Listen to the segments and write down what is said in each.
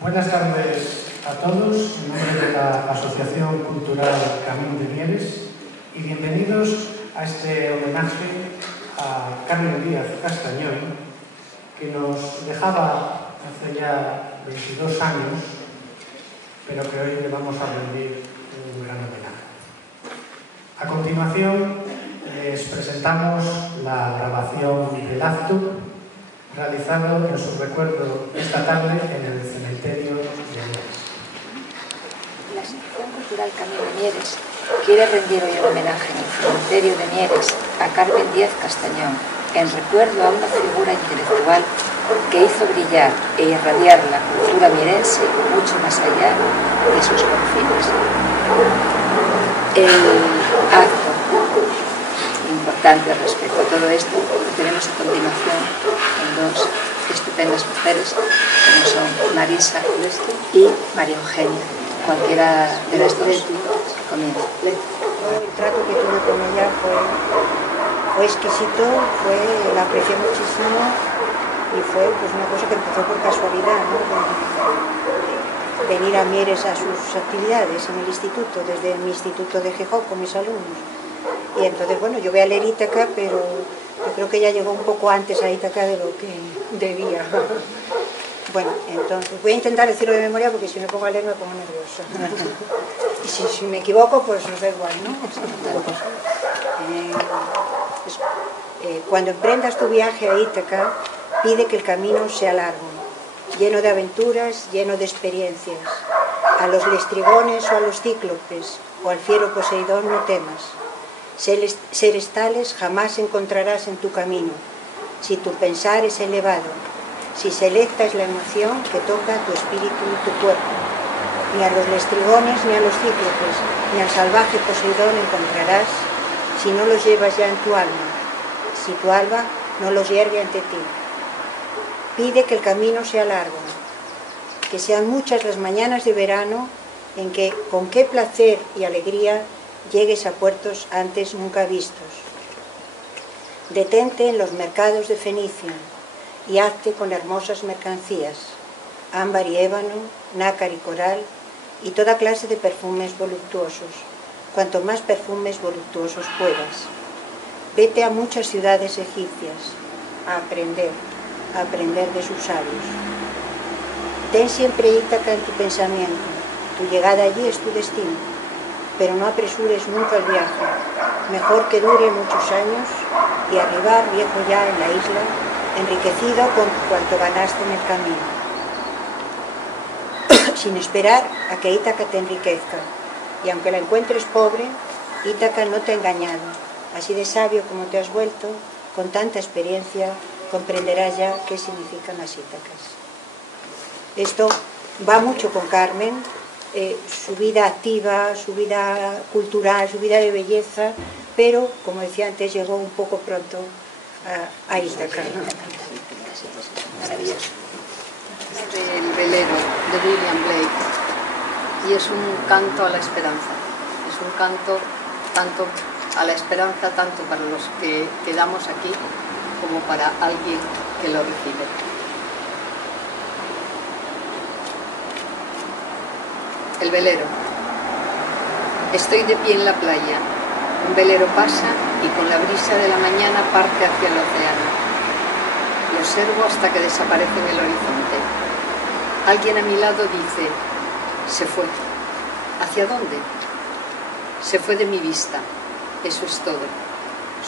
Buenas tardes a todos, en nombre de la Asociación Cultural Camín de Mieres, y bienvenidos a este homenaje a Carmen Díaz Castañón, que nos dejaba hace ya 22 años, pero que hoy le vamos a rendir un gran homenaje. A continuación, les presentamos la grabación del acto realizado en su recuerdo esta tarde en el cementerio de Mieres. La Asociación Cultural Camín de Mieres quiere rendir hoy un homenaje en el cementerio de Mieres a Carmen Díaz Castañón, en recuerdo a una figura intelectual que hizo brillar e irradiar la cultura mierense mucho más allá de sus confines. El acto importante respecto a todo esto lo tenemos a continuación en dos estupendas mujeres como son Marisa y María Eugenia. Cualquiera de las dos comienza. El trato que tuve con ella fue exquisito, la aprecié muchísimo y fue pues, una cosa que empezó por casualidad, ¿no? Venir a Mieres a sus actividades en el instituto, desde mi instituto de Gijón con mis alumnos. Y entonces, bueno, yo voy a leer Ítaca, pero yo creo que ella llegó un poco antes a Ítaca de lo que debía. Bueno, entonces voy a intentar decirlo de memoria porque si me pongo a leer me pongo nerviosa. Y si me equivoco, pues nos da igual, ¿no? Cuando emprendas tu viaje a Ítaca, pide que el camino sea largo, lleno de aventuras, lleno de experiencias. A los lestrigones o a los cíclopes o al fiero Poseidón no temas. Seres tales jamás encontrarás en tu camino, si tu pensar es elevado, si selecta es la emoción que toca tu espíritu y tu cuerpo. Ni a los lestrigones ni a los cíclopes, ni al salvaje Poseidón encontrarás si no los llevas ya en tu alma, si tu alma no los hierve ante ti. Pide que el camino sea largo, que sean muchas las mañanas de verano en que con qué placer y alegría llegues a puertos antes nunca vistos. Detente en los mercados de Fenicia y hazte con hermosas mercancías, ámbar y ébano, nácar y coral y toda clase de perfumes voluptuosos, cuanto más perfumes voluptuosos puedas. Vete a muchas ciudades egipcias a aprender de sus sabios. Ten siempre Ítaca en tu pensamiento, tu llegada allí es tu destino. Pero no apresures nunca el viaje, mejor que dure muchos años y arribar viejo ya en la isla, enriquecido con cuanto ganaste en el camino, sin esperar a que Ítaca te enriquezca, y aunque la encuentres pobre, Ítaca no te ha engañado, así de sabio como te has vuelto, con tanta experiencia comprenderás ya qué significan las Ítacas. Esto va mucho con Carmen, su vida activa, su vida cultural, su vida de belleza, pero, como decía antes, llegó un poco pronto a Ítaca. Maravilloso. El velero de William Blake, y es un canto a la esperanza, es un canto tanto a la esperanza, tanto para los que quedamos aquí como para alguien que lo recibe. El velero. Estoy de pie en la playa. Un velero pasa y con la brisa de la mañana parte hacia el océano. Lo observo hasta que desaparece en el horizonte. Alguien a mi lado dice, se fue. ¿Hacia dónde? Se fue de mi vista. Eso es todo.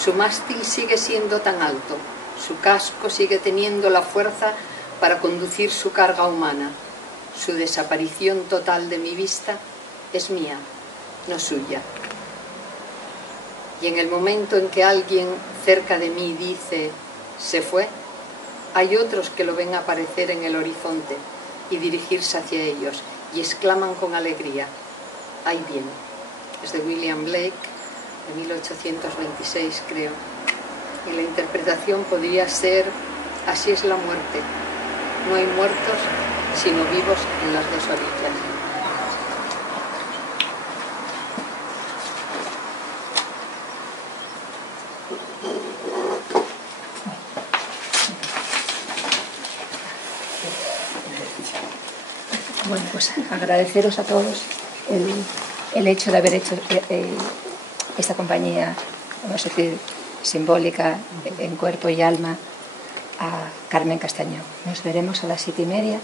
Su mástil sigue siendo tan alto. Su casco sigue teniendo la fuerza para conducir su carga humana. Su desaparición total de mi vista es mía, no suya. Y en el momento en que alguien cerca de mí dice, se fue, hay otros que lo ven aparecer en el horizonte y dirigirse hacia ellos y exclaman con alegría, ahí viene. Es de William Blake, de 1826 creo. Y la interpretación podría ser, así es la muerte, no hay muertos sino vivos en las dos orillas. Bueno, pues agradeceros a todos el hecho de haber hecho esta compañía, vamos a decir, simbólica en cuerpo y alma a Carmen Castañón. Nos veremos a las 7:30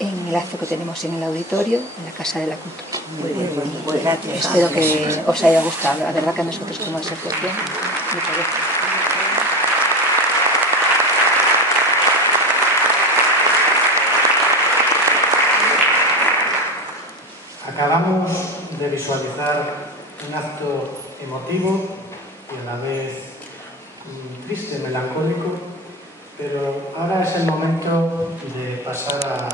en el acto que tenemos en el auditorio, en la Casa de la Cultura. Muy bien, pues gracias. Espero que os haya gustado. La verdad que a nosotros como asociación, muchas gracias. Acabamos de visualizar un acto emotivo y a la vez triste, melancólico, pero ahora es el momento de pasar a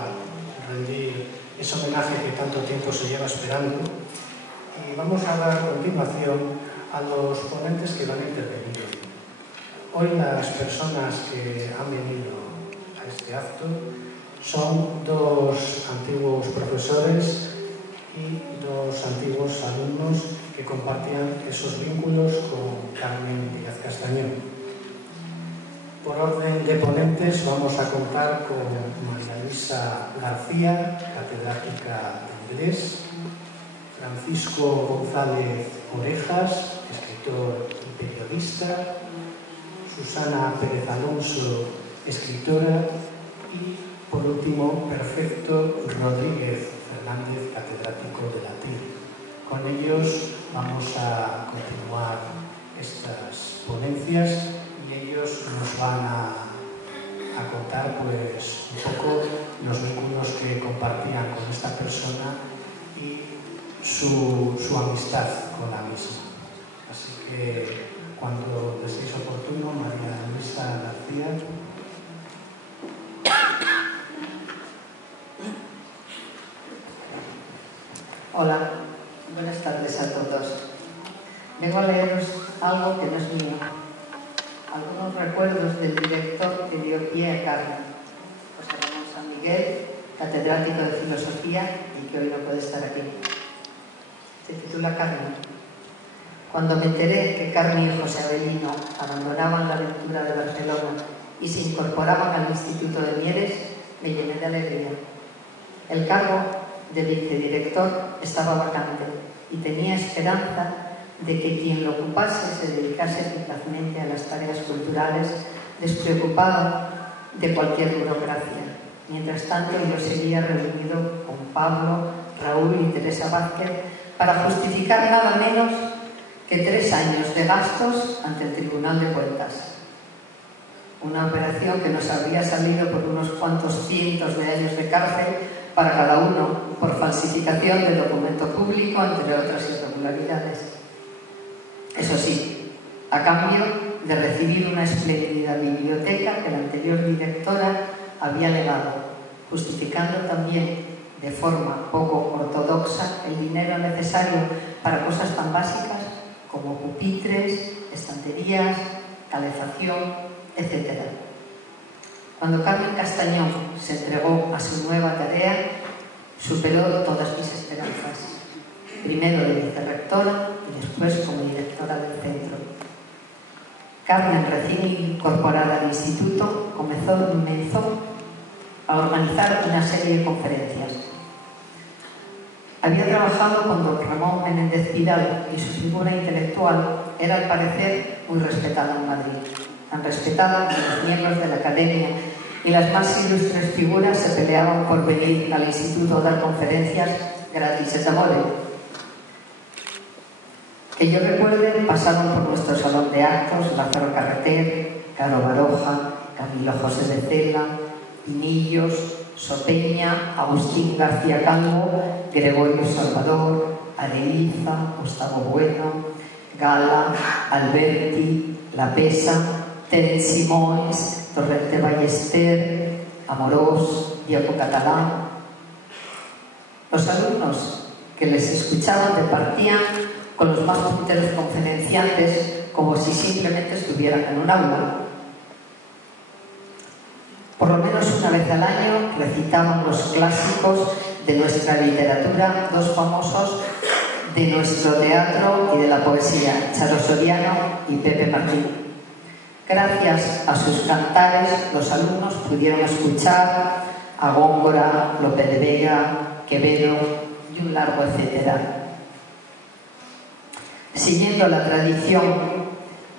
rendir ese homenaje que tanto tiempo se lleva esperando y vamos a dar continuación a los ponentes que van a intervenir. Hoy las personas que han venido a este acto son dos antiguos profesores y dos antiguos alumnos que compartían esos vínculos con Carmen Díaz Castañón. Por orden de ponentes vamos a contar con María Luisa García, catedrática de inglés, Francisco González Orejas, escritor y periodista, Susana Pérez Alonso, escritora y, por último, Perfecto Rodríguez Fernández, catedrático de latín. Con ellos vamos a continuar estas ponencias y ellos nos van a contar pues un poco los vínculos que compartían con esta persona y su amistad con la misma. Así que cuando deseéis oportuno, María Luisa García. Hola, buenas tardes a todos. Vengo a leeros algo que no es mío, algunos recuerdos del director que dio pie a Carmen, José Ramón San Miguel, catedrático de filosofía y que hoy no puede estar aquí. Se titula Carmen. Cuando me enteré que Carmen y José Avelino abandonaban la aventura de Barcelona y se incorporaban al Instituto de Mieres, me llené de alegría. El cargo de vicedirector estaba vacante y tenía esperanza de que quien lo ocupase se dedicase eficazmente a las tareas culturales, despreocupado de cualquier burocracia. Mientras tanto, yo seguía reunido con Pablo, Raúl y Teresa Vázquez para justificar nada menos que 3 años de gastos ante el Tribunal de Cuentas. Una operación que nos habría salido por unos cuantos cientos de años de cárcel para cada uno por falsificación de documento público, entre otras irregularidades. Eso sí, a cambio de recibir una espléndida biblioteca que la anterior directora había legado, justificando también de forma poco ortodoxa el dinero necesario para cosas tan básicas como pupitres, estanterías, calefacción, etc. Cuando Carmen Castañón se entregó a su nueva tarea, superó todas mis esperanzas. Primero de vicerrectora y después como directora del centro. Carmen, recién incorporada al instituto, comenzó a organizar una serie de conferencias. Había trabajado con don Ramón Menéndez Pidal y su figura intelectual era, al parecer, muy respetada en Madrid. Tan respetada que los miembros de la academia y las más ilustres figuras se peleaban por venir al instituto a dar conferencias gratis et amore. Que yo recuerde, pasaron por nuestro salón de actos Lázaro Carreter, Caro Baroja, Camilo José de Cela, Pinillos, Sopeña, Agustín García Calvo, Gregorio Salvador, Adeliza, Gustavo Bueno, Gala, Alberti, La Pesa, Terence Simons, Torrente Ballester, Amorós, Diego Catalán. Los alumnos que les escuchaban departían con los más punteros conferenciantes como si simplemente estuvieran en un aula. Por lo menos una vez al año recitaban los clásicos de nuestra literatura, dos famosos de nuestro teatro y de la poesía, Charo Soriano y Pepe Martín. Gracias a sus cantares, los alumnos pudieron escuchar a Góngora, Lope de Vega, Quevedo y un largo etcétera. Siguiendo la tradición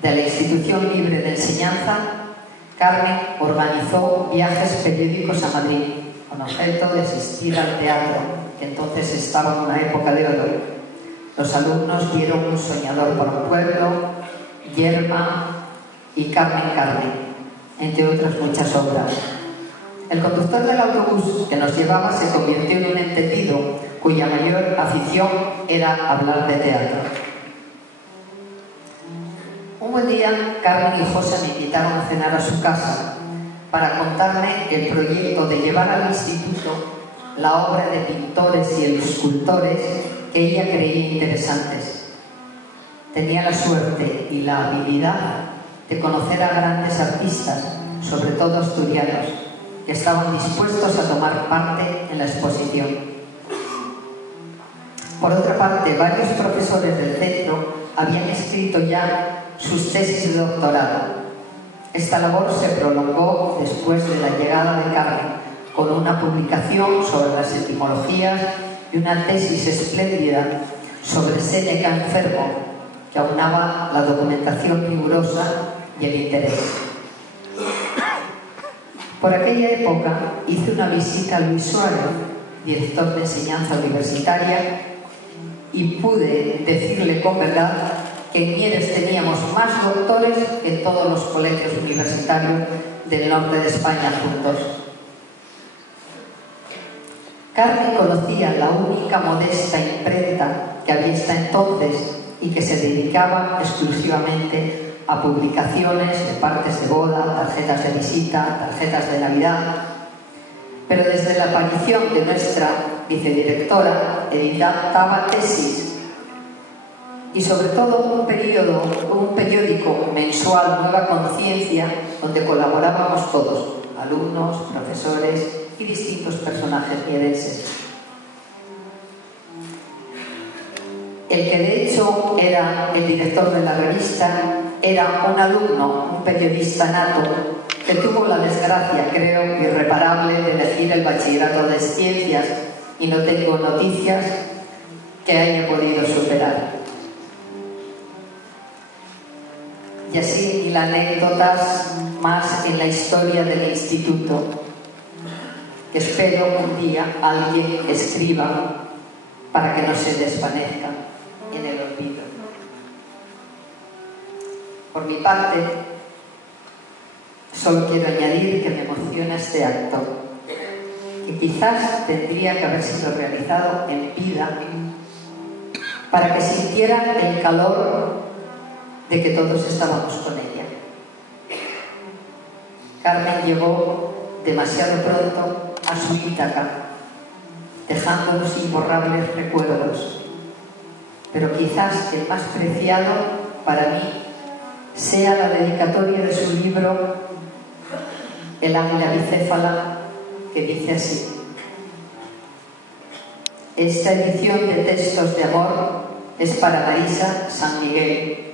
de la Institución Libre de Enseñanza, Carmen organizó viajes periódicos a Madrid con objeto de asistir al teatro, que entonces estaba en una época de oro. Los alumnos vieron Un soñador por un pueblo, Yerma y Carmen, entre otras muchas obras. El conductor del autobús que nos llevaba se convirtió en un entendido cuya mayor afición era hablar de teatro. Un buen día, Carmen y José me invitaron a cenar a su casa para contarme el proyecto de llevar al instituto la obra de pintores y escultores que ella creía interesantes. Tenía la suerte y la habilidad de conocer a grandes artistas, sobre todo asturianos, que estaban dispuestos a tomar parte en la exposición. Por otra parte, varios profesores del centro habían escrito ya sus tesis de doctorado. Esta labor se prolongó después de la llegada de Carmen, con una publicación sobre las etimologías y una tesis espléndida sobre Séneca enfermo, que aunaba la documentación rigurosa y el interés. Por aquella época hice una visita a Luis Suárez, director de enseñanza universitaria, y pude decirle con verdad que en Mieres teníamos más doctores que en todos los colegios universitarios del norte de España juntos. Carmen conocía la única modesta imprenta que había hasta entonces y que se dedicaba exclusivamente a publicaciones de partes de boda, tarjetas de visita, tarjetas de Navidad. Pero desde la aparición de nuestra vicedirectora editaba tesis y sobre todo un periódico mensual, Nueva Conciencia, donde colaborábamos todos, alumnos, profesores y distintos personajes mierenses. El que de hecho era el director de la revista era un alumno, un periodista nato, que tuvo la desgracia, creo, irreparable de elegir el bachillerato de ciencias y no tengo noticias que haya podido superar. Y así mil anécdotas más en la historia del instituto, que espero un día alguien escriba para que no se desvanezca en el olvido. Por mi parte, solo quiero añadir que me emociona este acto, que quizás tendría que haber sido realizado en vida para que sintieran el calor de que todos estábamos con ella. Carmen llegó demasiado pronto a su Ítaca, dejándonos imborrables recuerdos, pero quizás el más preciado para mí sea la dedicatoria de su libro El águila bicéfala, que dice así: esta edición de textos de amor es para Marisa San Miguel,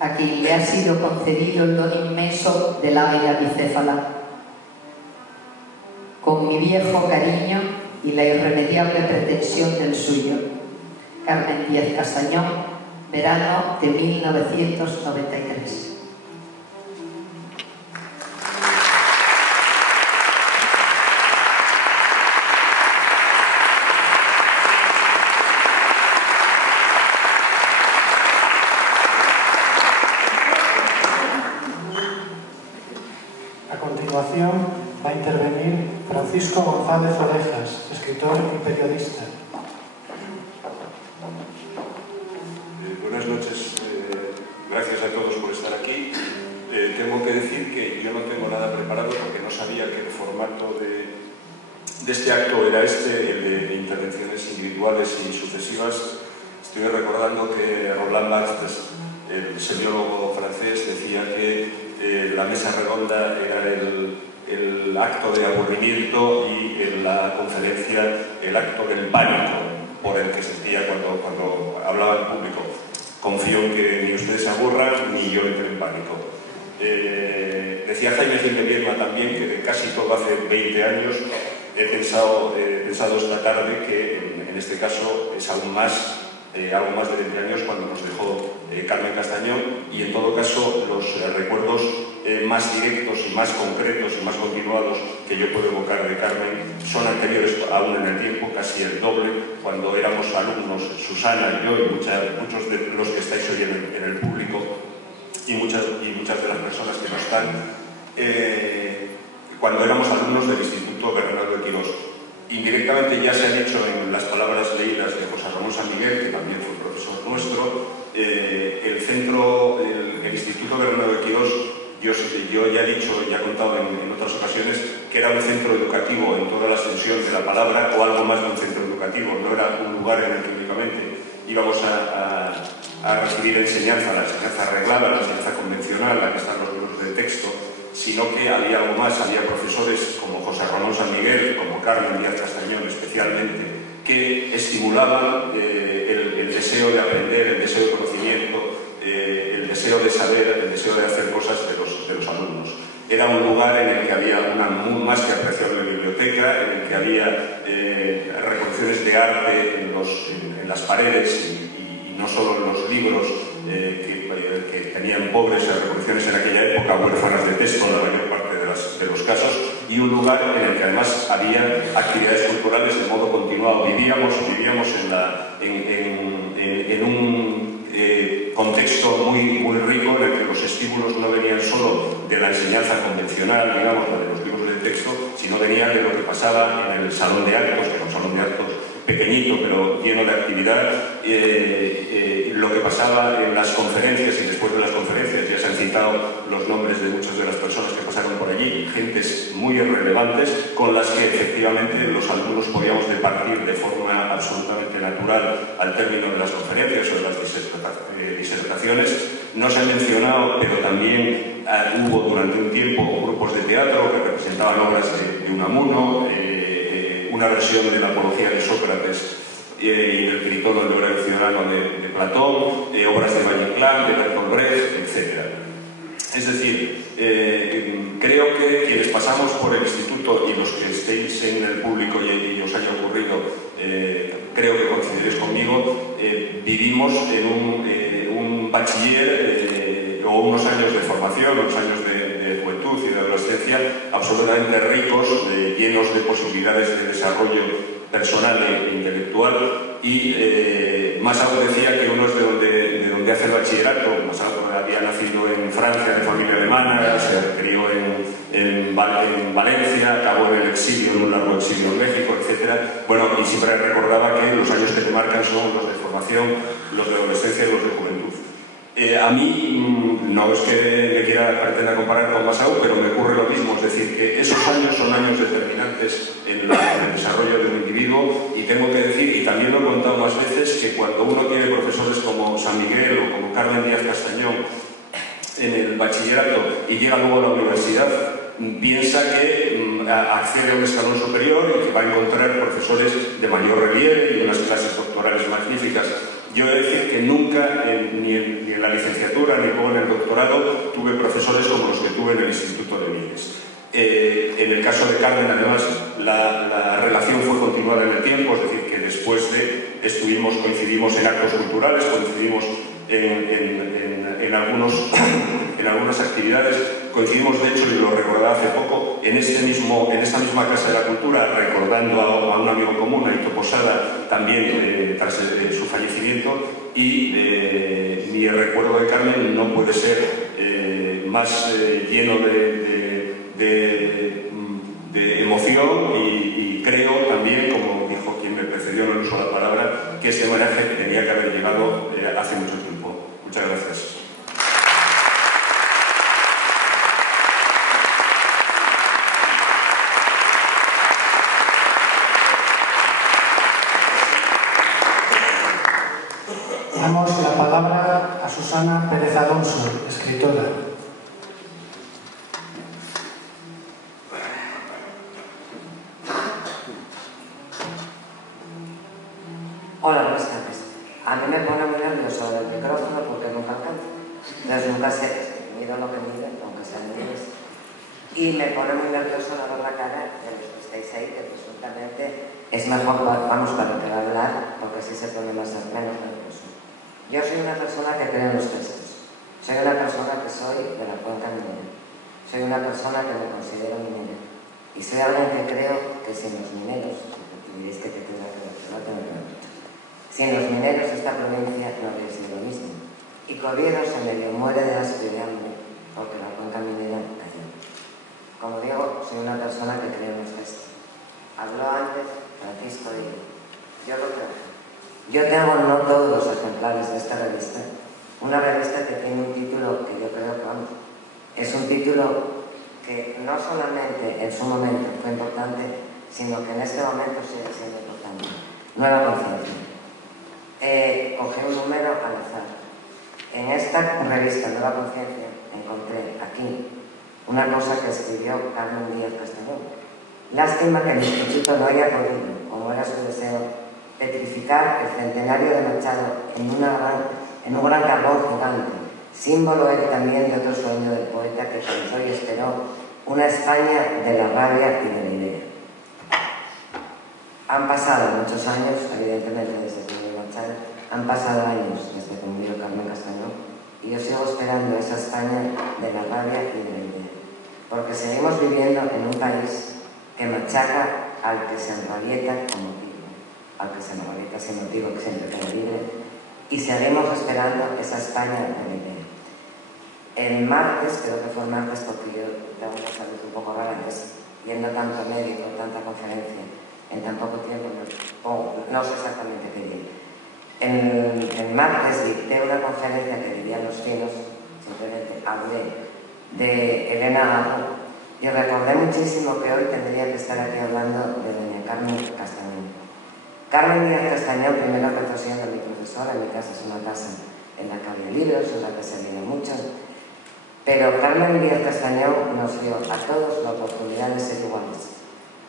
a quien le ha sido concedido el don inmenso del águila bicéfala. Con mi viejo cariño y la irremediable pretensión del suyo. Carmen Díaz Castañón, verano de 1993. Va a intervenir Francisco González Orejas, escritor y periodista. Buenas noches, gracias a todos por estar aquí. Tengo que decir que yo no tengo nada preparado porque no sabía que el formato de este acto era el de intervenciones individuales y sucesivas. Estoy recordando que Roland Barthes, el semiólogo francés, decía que la mesa redonda era el acto de aburrimiento y en la conferencia el acto del pánico por el que sentía cuando hablaba en público. Confío en que ni ustedes se aburran ni yo entre en pánico. Decía Jaime Gil de Vierma también que de casi todo hace 20 años he pensado esta tarde que en este caso es aún más, algo más de 20 años cuando nos dejó Carmen Castañón, y en todo caso los recuerdos más directos y más concretos y más continuados que yo puedo evocar de Carmen son anteriores aún en el tiempo, casi el doble, cuando éramos alumnos, Susana y yo y muchos de los que estáis hoy en el público y muchas de las personas que no están, cuando éramos alumnos del Instituto Bernardo de Quirós. Indirectamente ya se ha dicho en las palabras leídas de José Ramón San Miguel, que también fue profesor nuestro, el Instituto Bernardo de Quirós, yo ya he dicho, ya he contado en otras ocasiones, que era un centro educativo en toda la extensión de la palabra, o algo más de un centro educativo, no era un lugar en el que únicamente íbamos a recibir enseñanza, la enseñanza arreglada, la enseñanza convencional, la que están los libros de texto, sino que había algo más, había profesores como José Ramón San Miguel, como Carmen Díaz Castañón especialmente, que estimulaban el deseo de aprender, el deseo de conocimiento, el deseo de saber, el deseo de hacer cosas de los alumnos. Era un lugar en el que había una más que apreciable biblioteca, en el que había recolecciones de arte en las paredes y no solo en los libros que tenían pobres recolecciones en aquella época, huérfanas de texto en la mayor parte de los casos, y un lugar en el que además había actividades culturales de modo continuado. Vivíamos en un contexto muy rico en el que los estímulos no venían solo de la enseñanza convencional, digamos, la de los libros de texto, sino venían de lo que pasaba en el salón de actos, que era un salón de actos pequeñito pero lleno de actividad, lo que pasaba en las conferencias, y después de las conferencias ya se han citado los nombres de muchas de las personas que pasaron por allí, gentes muy relevantes con las que efectivamente los alumnos podíamos departir de forma absolutamente natural al término de las conferencias o de las disertaciones. No se ha mencionado, pero también hubo durante un tiempo grupos de teatro que representaban obras de Unamuno, una versión de la Apología de Sócrates y del Tritono, el Horario Ciudadano de Platón, obras de Valle-Inclán, de Bertolt Brecht, etc. Es decir, creo que quienes pasamos por el instituto y los que estéis en el público y os haya ocurrido, creo que coincidiréis conmigo, vivimos en un bachiller o unos años de formación, unos años de juventud y de adolescencia absolutamente ricos, llenos de posibilidades de desarrollo personal e intelectual, y Masao decía que uno es de donde hace el bachillerato. Masao había nacido en Francia, de familia alemana, se crió en Valencia, acabó en el exilio, en un largo exilio en México, etc. Bueno, y siempre recordaba que los años que te marcan son los de formación, los de adolescencia y los de juventud. A mí, no es que me pretenda comparar con Masao, pero me ocurre lo mismo, es decir, que esos años son años determinantes en el desarrollo de un individuo, y tengo que decir, y también lo he contado más veces, que cuando uno tiene profesores como San Miguel o como Carmen Díaz Castañón en el bachillerato y llega luego a la universidad, piensa que accede a un escalón superior y que va a encontrar profesores de mayor relieve y unas clases doctorales magníficas. Yo he de decir que nunca, ni en la licenciatura ni luego en el doctorado, tuve profesores como los que tuve en el Instituto de Mieres. En el caso de Carmen, además, la relación fue continuada en el tiempo, es decir, que después coincidimos en actos culturales, coincidimos en algunas actividades, coincidimos, de hecho, y lo recordaba hace poco, en esta misma Casa de la Cultura, recordando a un amigo común, a Ito Posada, también tras su fallecimiento, y mi recuerdo de Carmen no puede ser más lleno de emoción, y creo también, como dijo quien me precedió en el uso de la palabra, que ese homenaje tenía que haber llegado hace mucho tiempo. Muchas gracias. Damos la palabra a Susana Pérez Alonso, escritora. Hola, buenas tardes. A mí me pone muy nervioso el micrófono porque nunca alcanzo. Entonces nunca sé, mido lo que mido, aunque sea en inglés. Y me pone muy nervioso la cara de los que estáis ahí, que mejor, vamos, para lo que va a hablar, porque así se pone menos nervioso. Yo soy una persona que cree en los textos. Soy una persona que soy de la cuenca minera. Soy una persona que me considero minera. Y soy alguien que creo que sin los mineros, porque diréis que te tendrá que ver, sin los mineros esta provincia no habría sido lo mismo. Y Coviedo se medio muere de asco y de hambre porque la cuenca minera cayó. Como digo, soy una persona que cree en los textos. Habló antes Francisco de ello. Yo lo creo. Yo tengo no todos los ejemplares de esta revista. Una revista que tiene un título que yo creo que, vamos, es un título que no solamente en su momento fue importante, sino que en este momento sigue siendo importante. Nueva conciencia. Cogí un número al azar. En esta revista Nueva Conciencia encontré aquí una cosa que escribió Carmen Díaz Castañón. Lástima que el Instituto no haya podido, como era su deseo, petrificar el centenario de Machado en un gran carbón gigante, símbolo él también de otro sueño del poeta que pensó y esperó una España de la rabia y de la idea. Han pasado muchos años, evidentemente desde que murió Machado, han pasado años desde que murió Carmen Castañón y yo sigo esperando esa España de la rabia y de la idea, porque seguimos viviendo en un país que machaca al que se enrabieta con motivo, al que se enrabieta sin motivo, que siempre queda libre, y seguimos esperando esa España de la idea. El martes, creo que fue el martes porque yo tengo una salud un poco rara, entonces yendo tanto médico, tanta conferencia, en tan poco tiempo, no sé exactamente qué día. El martes dicté una conferencia que dirían los finos, simplemente hablé de Elena Garro y recordé muchísimo que hoy tendría que estar aquí hablando de doña Carmen Castañón. Carmen Díaz Castañón primero empezó siendo mi profesora, en mi casa es una casa en la que había libros, en la que se leía mucho, pero Carmen Díaz Castañón nos dio a todos la oportunidad de ser iguales.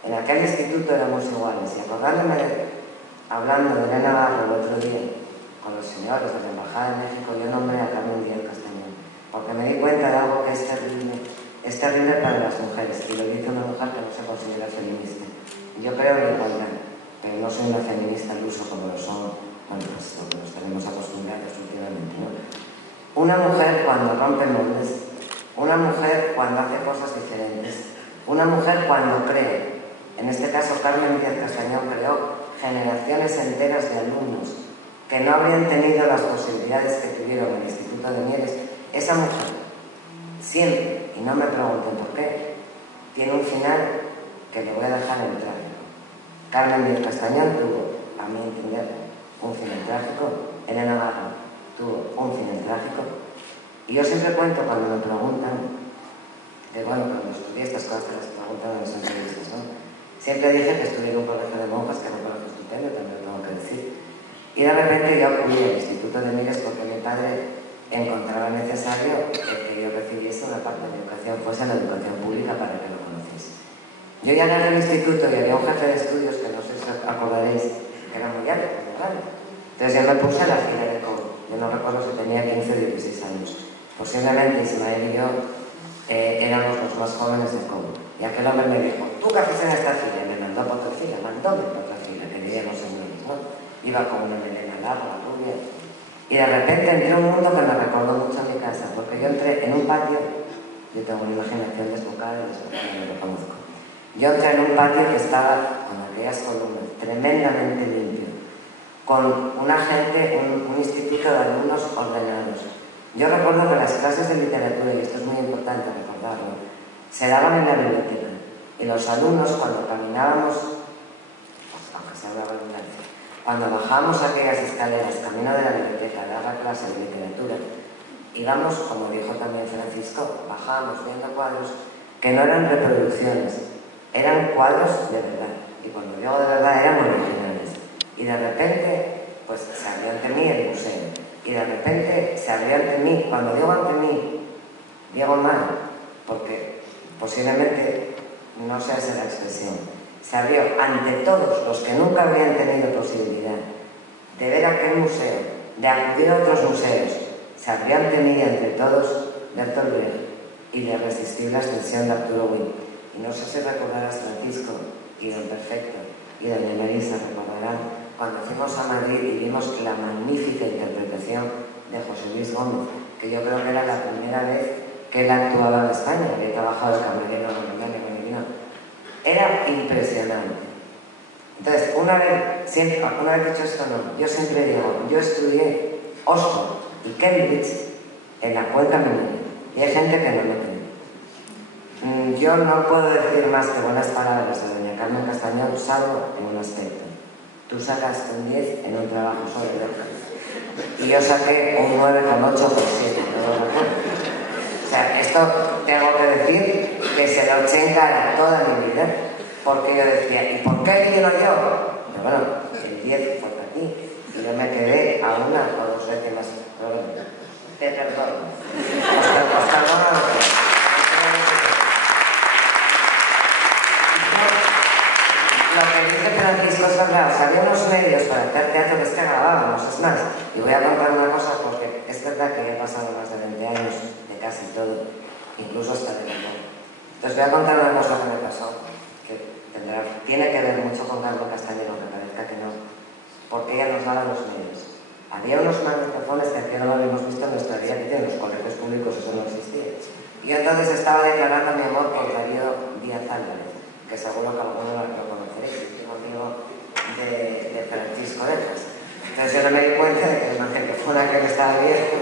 En aquel instituto éramos iguales y acordándome, hablando de Elena Garro el otro día con los señores de la Embajada de México, yo nombré a Carmen Díaz Castañón porque me di cuenta de algo que es terrible para las mujeres, y lo dice una mujer que no se considera feminista. Yo creo en la igualdad, pero no soy una feminista al uso como lo son, bueno, pues lo que nos tenemos acostumbrados últimamente, ¿no? Una mujer cuando rompe moldes, una mujer cuando hace cosas diferentes, una mujer cuando cree. En este caso, Carmen Díaz Castañón creó generaciones enteras de alumnos que no habrían tenido las posibilidades que tuvieron en el Instituto de Mieres. Esa mujer, siempre, y no me pregunten por qué, tiene un final que le voy a dejar en el trágico. Carmen Díaz Castañón tuvo, a mi entender, un final trágico. Elena Garro tuvo un final trágico. Y yo siempre cuento cuando me preguntan, que bueno, cuando estudié estas cosas que les preguntan en las entrevistas, ¿no? Siempre dije que estudié en un colegio de monjas, que era un colegio estupendo, también lo tengo que decir. Y de repente yo acudí al Instituto de Mieres porque mi padre encontraba necesario que yo recibiese una parte de mi educación, fuese la educación pública para que lo conociese. Yo ya en el instituto y había un jefe de estudios que no sé si os acordaréis, que era muy alto, muy grande. Entonces yo me puse a la fila de coro. Yo no recuerdo si tenía 15 o 16 años. Posiblemente Ismael y yo éramos los más jóvenes de coro. Y aquel hombre me dijo, ¿tú qué haces en esta fila? Y me mandó por otra fila, mandóme por otra fila, que diríamos señores, ¿no? Iba con una melena larga, rubia. Y de repente entré en un mundo que me recordó mucho a mi casa, porque yo entré en un patio, yo tengo una imaginación desbocada y no lo conozco. Yo entré en un patio que estaba con aquellas columnas, tremendamente limpio, con una gente, un instituto de alumnos ordenados. Yo recuerdo que las clases de literatura, y esto es muy importante recordarlo, se daban en la biblioteca, y los alumnos cuando caminábamos, aunque sea una redundancia, cuando bajábamos aquellas escaleras, camino de la biblioteca, a dar la clase de literatura, íbamos, como dijo también Francisco, bajábamos viendo cuadros que no eran reproducciones, eran cuadros de verdad, y cuando digo de verdad eran originales. Y de repente, pues se abrió ante mí el museo, y de repente se abrió ante mí, cuando digo ante mí, digo mal, porque posiblemente no sea esa la expresión, se abrió ante todos los que nunca habrían tenido posibilidad de ver aquel museo, de acudir a otros museos, se abrió ante mí y entre todos Bertolt Brecht y de resistir la extensión de Arturo Wynn. Y Y no sé si recordarás, Francisco y don Perfecto y doña Melissa recordarán cuando fuimos a Madrid y vimos la magnífica interpretación de José Luis Gómez, que yo creo que era la primera vez que él actuaba en España, había trabajado de camarero en la mañana con el vino. Era impresionante. Entonces, una vez dicho esto, no, yo siempre digo, yo estudié Oxford y Cambridge en la cuenca minera, y hay gente que no lo tiene. Yo no puedo decir más que buenas palabras de doña Carmen Castañón, salvo en un aspecto. Tú sacaste un 10 en un trabajo sobre local. Y yo saqué un 9,8 por 7, no lo recuerdo. O sea, esto tengo que decir que se lo eché en cara toda mi vida, porque yo decía, ¿y por qué lleno yo? Pero bueno, el 10 fue para ti, y yo me quedé a una o dos décimas. Te perdono. Os perdono. Lo que dice Francisco es verdad, o sea, había unos medios para hacer teatro que es que grabábamos, es más. Y voy a contar una cosa porque es verdad que ya he pasado más de 20 años de casi todo, incluso hasta de verdad. Entonces voy a contar una cosa que me pasó, que tiene que ver mucho con Carmen Castañón, aunque parezca que no, porque ella nos daba los medios. Había unos magnetófonos que aquí no lo habíamos visto en nuestra vida, que en los colegios públicos eso no existía. Y yo entonces estaba declarando mi amor por Darío Díaz Álvarez, que seguro que alguno lo conoceréis, un amigo de Francisco Dejas. Entonces yo no me di cuenta de que el magnetófono que me estaba viendo,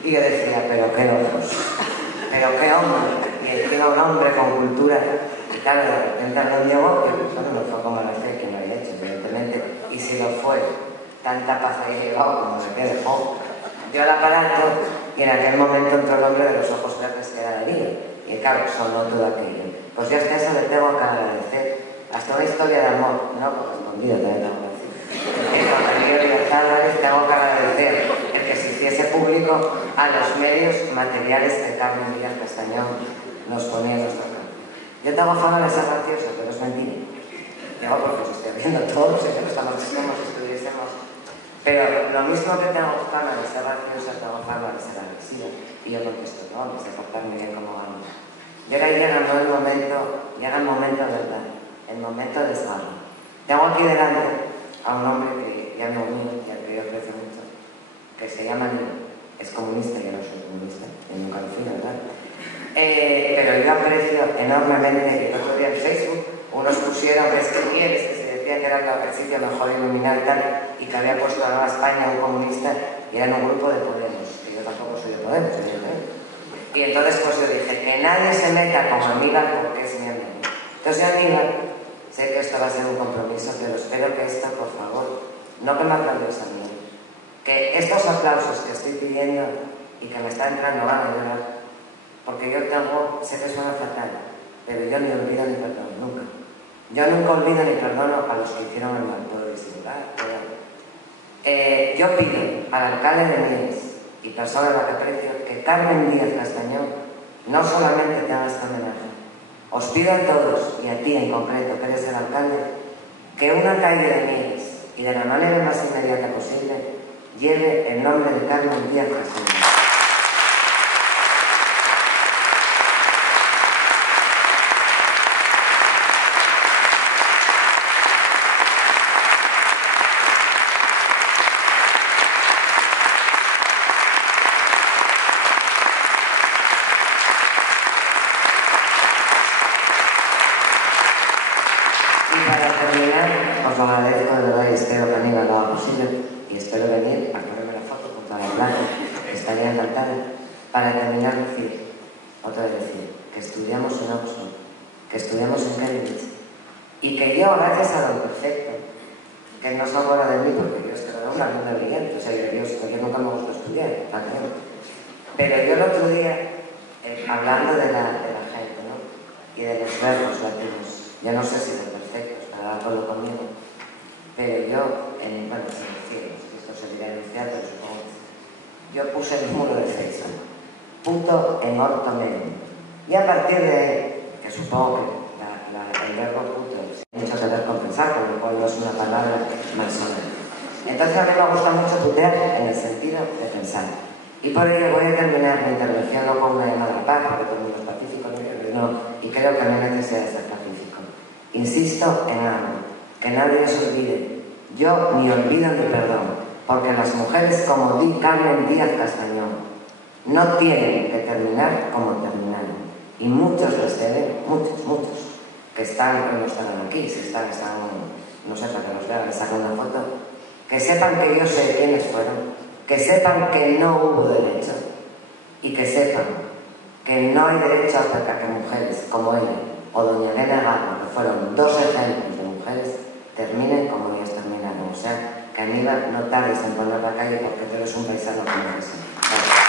y yo decía, pero qué ojos, pero qué hombre, y encima un hombre con cultura, y claro, de repente no llegó, que bueno, no fue como la fe que me había hecho, evidentemente, y si lo fue, tanta paz había llegado como de que dejó. Yo al aparato, y en aquel momento entró el hombre de los ojos verdes que era Darío, y claro, sonó todo aquello. Pues yo hasta eso le tengo que agradecer, hasta una historia de amor, no correspondida, también tengo que decir. Con Darío Díaz Álvarez tengo que agradecer el que se hiciese público a los medios materiales que Carmen Díaz Castañón nos ponía en nuestra cara. Yo tengo fama de ser graciosa, pero es mentira. Digo porque os estoy viendo todos y que no estamos como si estuviésemos. Pero lo mismo que tengo fama de ser graciosa, tengo fama de ser agresiva. Y yo contesto, no, de portarme bien como gano. Llega el momento de verdad, el momento de desgarro. Tengo aquí delante a un hombre que ya no mío y al que yo aprecio mucho, que se llama Nino. Es comunista, yo no soy comunista, y nunca lo fui, ¿verdad? Pero yo aprecio enormemente que el otro día en Facebook unos pusieron que se decían que era el sitio mejor iluminado y tal, y que había puesto a Nueva España un comunista y era un grupo de Podemos, que yo tampoco soy de Podemos, evidentemente. Y entonces pues yo dije, que nadie se meta con Aníbal porque es mi amigo. Entonces yo Aníbal, sé que esto va a ser un compromiso, pero espero que esto, por favor, no que me aplaudáis a mí, que estos aplausos que estoy pidiendo y que me está entrando ganas de llorar, porque yo sé que suena fatal, pero yo ni olvido ni perdono, nunca. Yo nunca olvido ni perdono a los que hicieron el mal, puedo disimular, yo pido al alcalde de Mieres y persona a la que aprecio que Carmen Díaz Castañón no solamente te haga este homenaje. Os pido a todos, y a ti en concreto, que eres el alcalde, que una calle de Mieres, y de la manera más inmediata posible, lleve el nombre de Carmen Díaz Castañón. Os lo agradezco de verdad y espero que Aníbal lo haga posible y espero venir a ponerme la foto junto a la placa, estaría encantada. Para terminar, decir que estudiamos en Oxford, que estudiamos en Cambridge y que yo, gracias a don Perfecto, que no se acuerda de mí porque yo estoy una alumna brillante, o sea, yo nunca me gusta estudiar, pero yo el otro día, hablando de la gente, ¿no? Y de los verbos latinos, yo no sé si don Perfecto estará de acuerdo conmigo, pero yo, bueno, se refiere, esto se dirá en el teatro, supongo, yo puse el muro de Facebook, punto en orto medio, y a partir de ahí, que supongo que el verbo punto tiene mucho que ver con pensar, con lo cual no es una palabra malsonante. Entonces a mí me gusta mucho putear en el sentido de pensar, y por ello voy a terminar mi intervención no con una llamada a paz, porque todo el mundo es pacífico, no, y creo que no hay necesidad de ser pacífico. Insisto en algo, que nadie os olvide. Yo ni olvido ni perdón, porque las mujeres como Carmen Díaz Castañón no tienen que terminar como terminaron. Y muchos lo sé, muchos, que están, no están aquí, si están, no sé, para que los vean, les saco una foto, que sepan que yo sé quiénes fueron, que sepan que no hubo derecho y que sepan que no hay derecho hasta que mujeres como ella o doña Elena Garro, que fueron dos ejemplos de mujeres, terminen como ellas terminaron. O sea, que Aníbal, no tardes en poner la calle porque tú eres un paisano como ese. Gracias.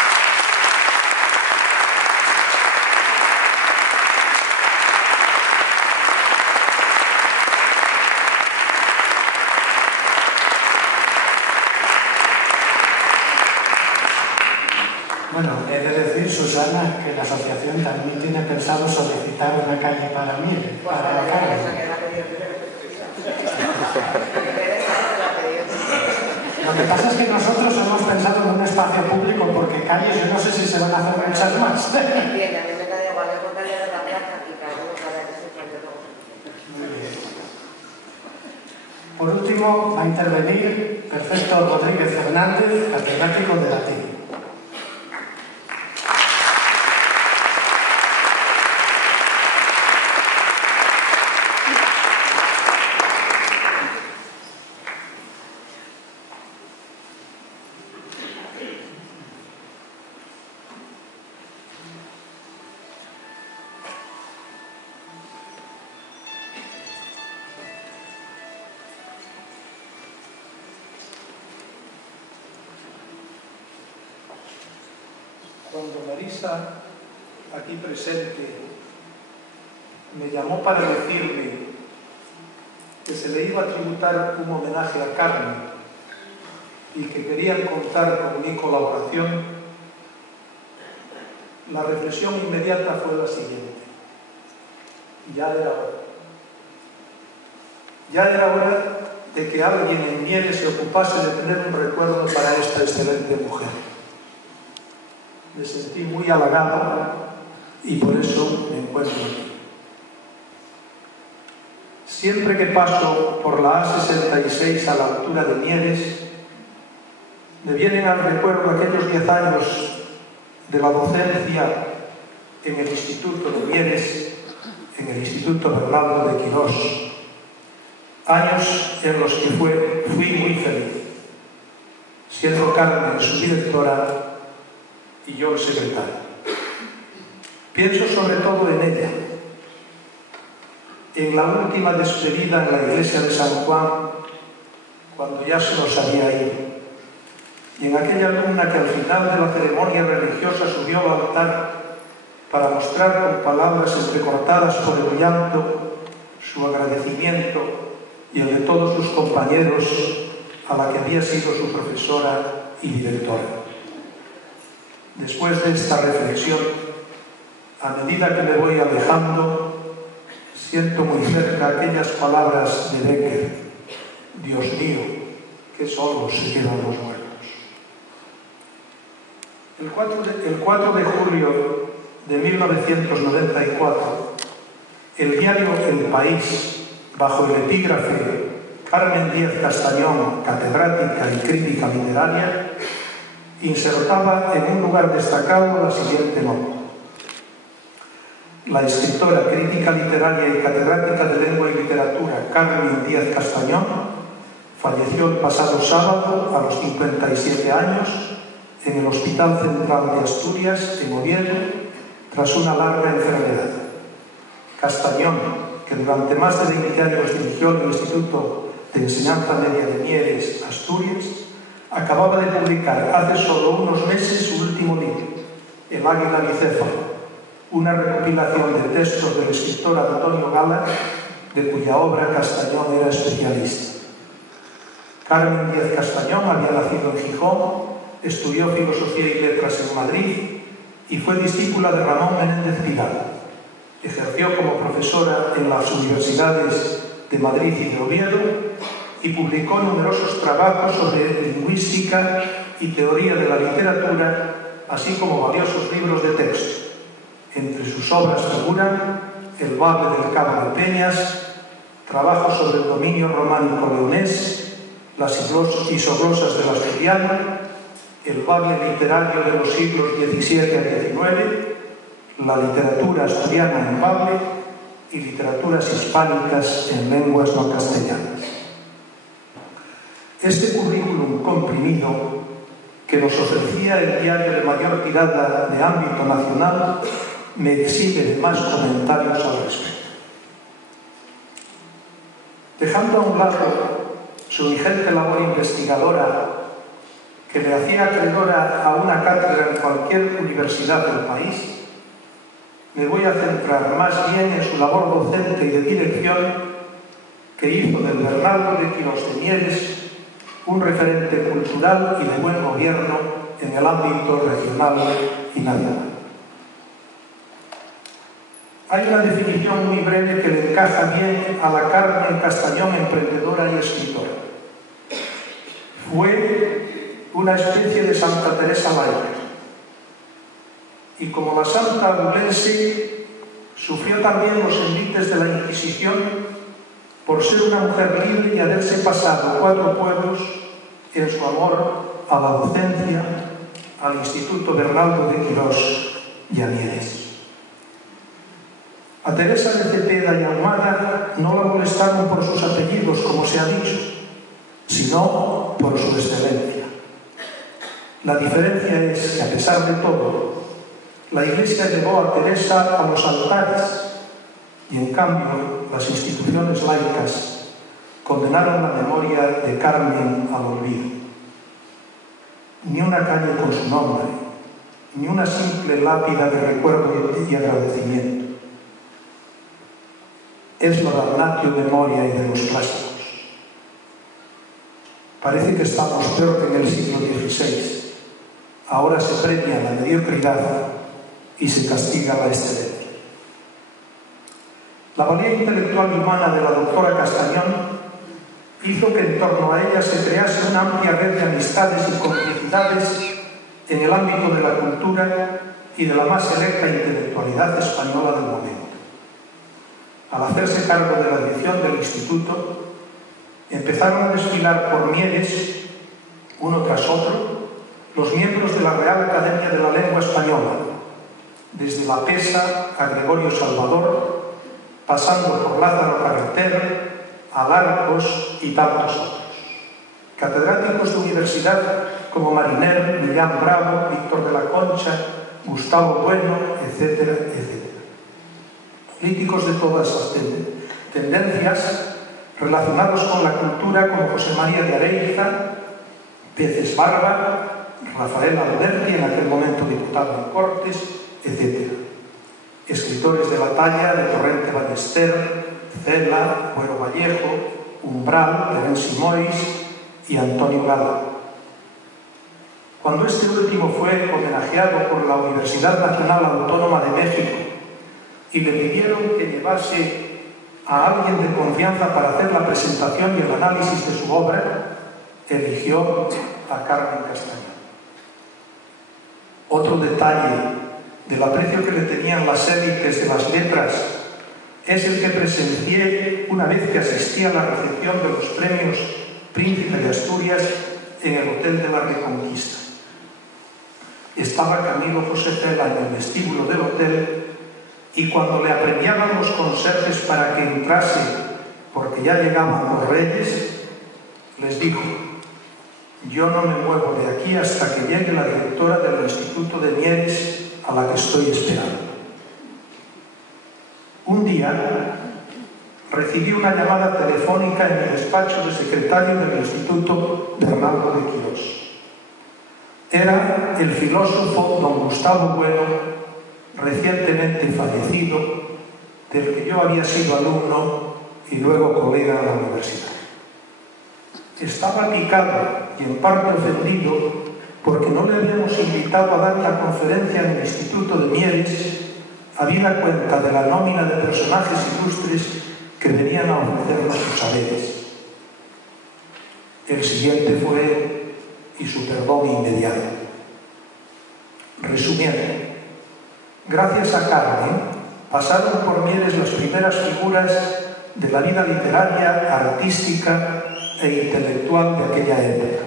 Bueno, he de decir, Susana, que la asociación también tiene pensado solicitar una calle para mí, para Carmen. Lo que pasa es que nosotros hemos pensado en un espacio público, porque calles yo no sé si se van a hacer muchas más. Bien, a mí me da igual, es con calle de la plaza y cada uno sabe que se puede luego. Muy bien. Por último, va a intervenir Perfecto Rodríguez Fernández, catedrático de latín. Cuando Marisa, aquí presente, me llamó para decirme que se le iba a tributar un homenaje a Carmen y que querían contar con mi colaboración, la reflexión inmediata fue la siguiente: ya era hora. Ya era hora de que alguien en Mieres se ocupase de tener un recuerdo para esta excelente mujer. Me sentí muy halagado y por eso me encuentro aquí. Siempre que paso por la A66 a la altura de Mieres, me vienen al recuerdo aquellos 10 años de la docencia en el Instituto de Mieres, en el Instituto Bernardo de Quirós. Años en los que fui muy feliz, siendo Carmen su directora y yo el secretario. Pienso sobre todo en ella, en la última despedida en la iglesia de San Juan, cuando ya se nos había ido, y en aquella alumna que al final de la ceremonia religiosa subió al altar para mostrar con palabras entrecortadas por el llanto su agradecimiento y el de todos sus compañeros a la que había sido su profesora y directora. Después de esta reflexión, a medida que me voy alejando, siento muy cerca aquellas palabras de Becker: Dios mío, que solos se quedan los muertos. El 4 de julio de 1994, el diario El País, bajo el epígrafe Carmen Díaz Castañón, catedrática y crítica literaria, insertaba en un lugar destacado la siguiente nota: la escritora, crítica literaria y catedrática de lengua y literatura Carmen Díaz Castañón falleció el pasado sábado a los 57 años en el Hospital Central de Asturias, en Oviedo, tras una larga enfermedad. Castañón, que durante más de 20 años dirigió el Instituto de Enseñanza Media de Mieres, Asturias, acababa de publicar hace solo unos meses su último libro, El águila bicéfalo, una recopilación de textos del escritor Antonio Gala, de cuya obra Castañón era especialista. Carmen Díaz Castañón había nacido en Gijón, estudió Filosofía y Letras en Madrid y fue discípula de Ramón Menéndez Pidal. Ejerció como profesora en las universidades de Madrid y de Oviedo y publicó numerosos trabajos sobre lingüística y teoría de la literatura, así como valiosos libros de texto. Entre sus obras figuran El Bable del Cabo de Peñas, trabajo sobre el dominio románico leonés, las isoglosas del asturiano, el Bable literario de los siglos XVII a XIX, la literatura asturiana en Bable y literaturas hispánicas en lenguas no castellanas. Este currículum comprimido, que nos ofrecía el diario de mayor tirada de ámbito nacional, me exige de más comentarios al respecto. Dejando a un lado su ingente labor investigadora, que le hacía acreedora a una cátedra en cualquier universidad del país, me voy a centrar más bien en su labor docente y de dirección, que hizo del Bernardo de Quirós de Mieres un referente cultural y de buen gobierno en el ámbito regional y nacional. Hay una definición muy breve que le encaja bien a la Carmen Castañón, emprendedora y escritora. Fue una especie de Santa Teresa laica. Y como la santa abulense, sufrió también los envites de la Inquisición por ser una mujer libre y haberse pasado 4 pueblos en su amor a la docencia, al Instituto Bernardo de Quirós y a Mieres. A Teresa de Cepeda y Ahumada no la molestaron por sus apellidos, como se ha dicho, sino por su excelencia. La diferencia es que, a pesar de todo, la Iglesia llevó a Teresa a los altares y, en cambio, las instituciones laicas condenaron la memoria de Carmen al olvido. Ni una calle con su nombre, ni una simple lápida de recuerdo y agradecimiento. Es la damnatio memoria y de los clásicos. Parece que estamos peor que en el siglo XVI. Ahora se premia la mediocridad y se castiga la excelencia. La valía intelectual y humana de la doctora Castañón hizo que en torno a ella se crease una amplia red de amistades y complicidades en el ámbito de la cultura y de la más selecta intelectualidad española del momento. Al hacerse cargo de la dirección del instituto, empezaron a desfilar por Mieres, uno tras otro, los miembros de la Real Academia de la Lengua Española, desde La Pesa a Gregorio Salvador, pasando por Lázaro Carreter, Alarcos y tantos otros. Catedráticos de universidad como Mariner, Millán Bravo, Víctor de la Concha, Gustavo Bueno, etcétera, etcétera. Políticos de todas esas tendencias relacionados con la cultura como José María de Areiza, Peces Barba, Rafael Alberti, en aquel momento diputado en Cortes, etc. Escritores de la talla de Torrente Ballester, Cela, Cuero Vallejo, Umbral, Belén Simois y Antonio Gala. Cuando este último fue homenajeado por la Universidad Nacional Autónoma de México y le pidieron que llevase a alguien de confianza para hacer la presentación y el análisis de su obra, eligió a Carmen Castañón. Otro detalle del aprecio que le tenían las élites de las letras es el que presencié una vez que asistí a la recepción de los premios Príncipe de Asturias en el Hotel de la Reconquista. Estaba Camilo José Cela en el vestíbulo del hotel y cuando le apremiaban los conserjes para que entrase porque ya llegaban los reyes, les dijo: yo no me muevo de aquí hasta que llegue la directora del Instituto de Mieres a la que estoy esperando. Un día recibí una llamada telefónica en mi despacho de secretario del Instituto Bernardo de Quirós. Era el filósofo don Gustavo Bueno, recientemente fallecido, del que yo había sido alumno y luego colega de la universidad. Estaba picado y en parte ofendido porque no le habíamos invitado a dar la conferencia en el Instituto de Mieres, habida cuenta de la nómina de personajes ilustres que venían a ofrecernos sus saberes. El siguiente fue y su perdón inmediato. Resumiendo, gracias a Carmen, pasaron por Mieres las primeras figuras de la vida literaria, artística e intelectual de aquella época.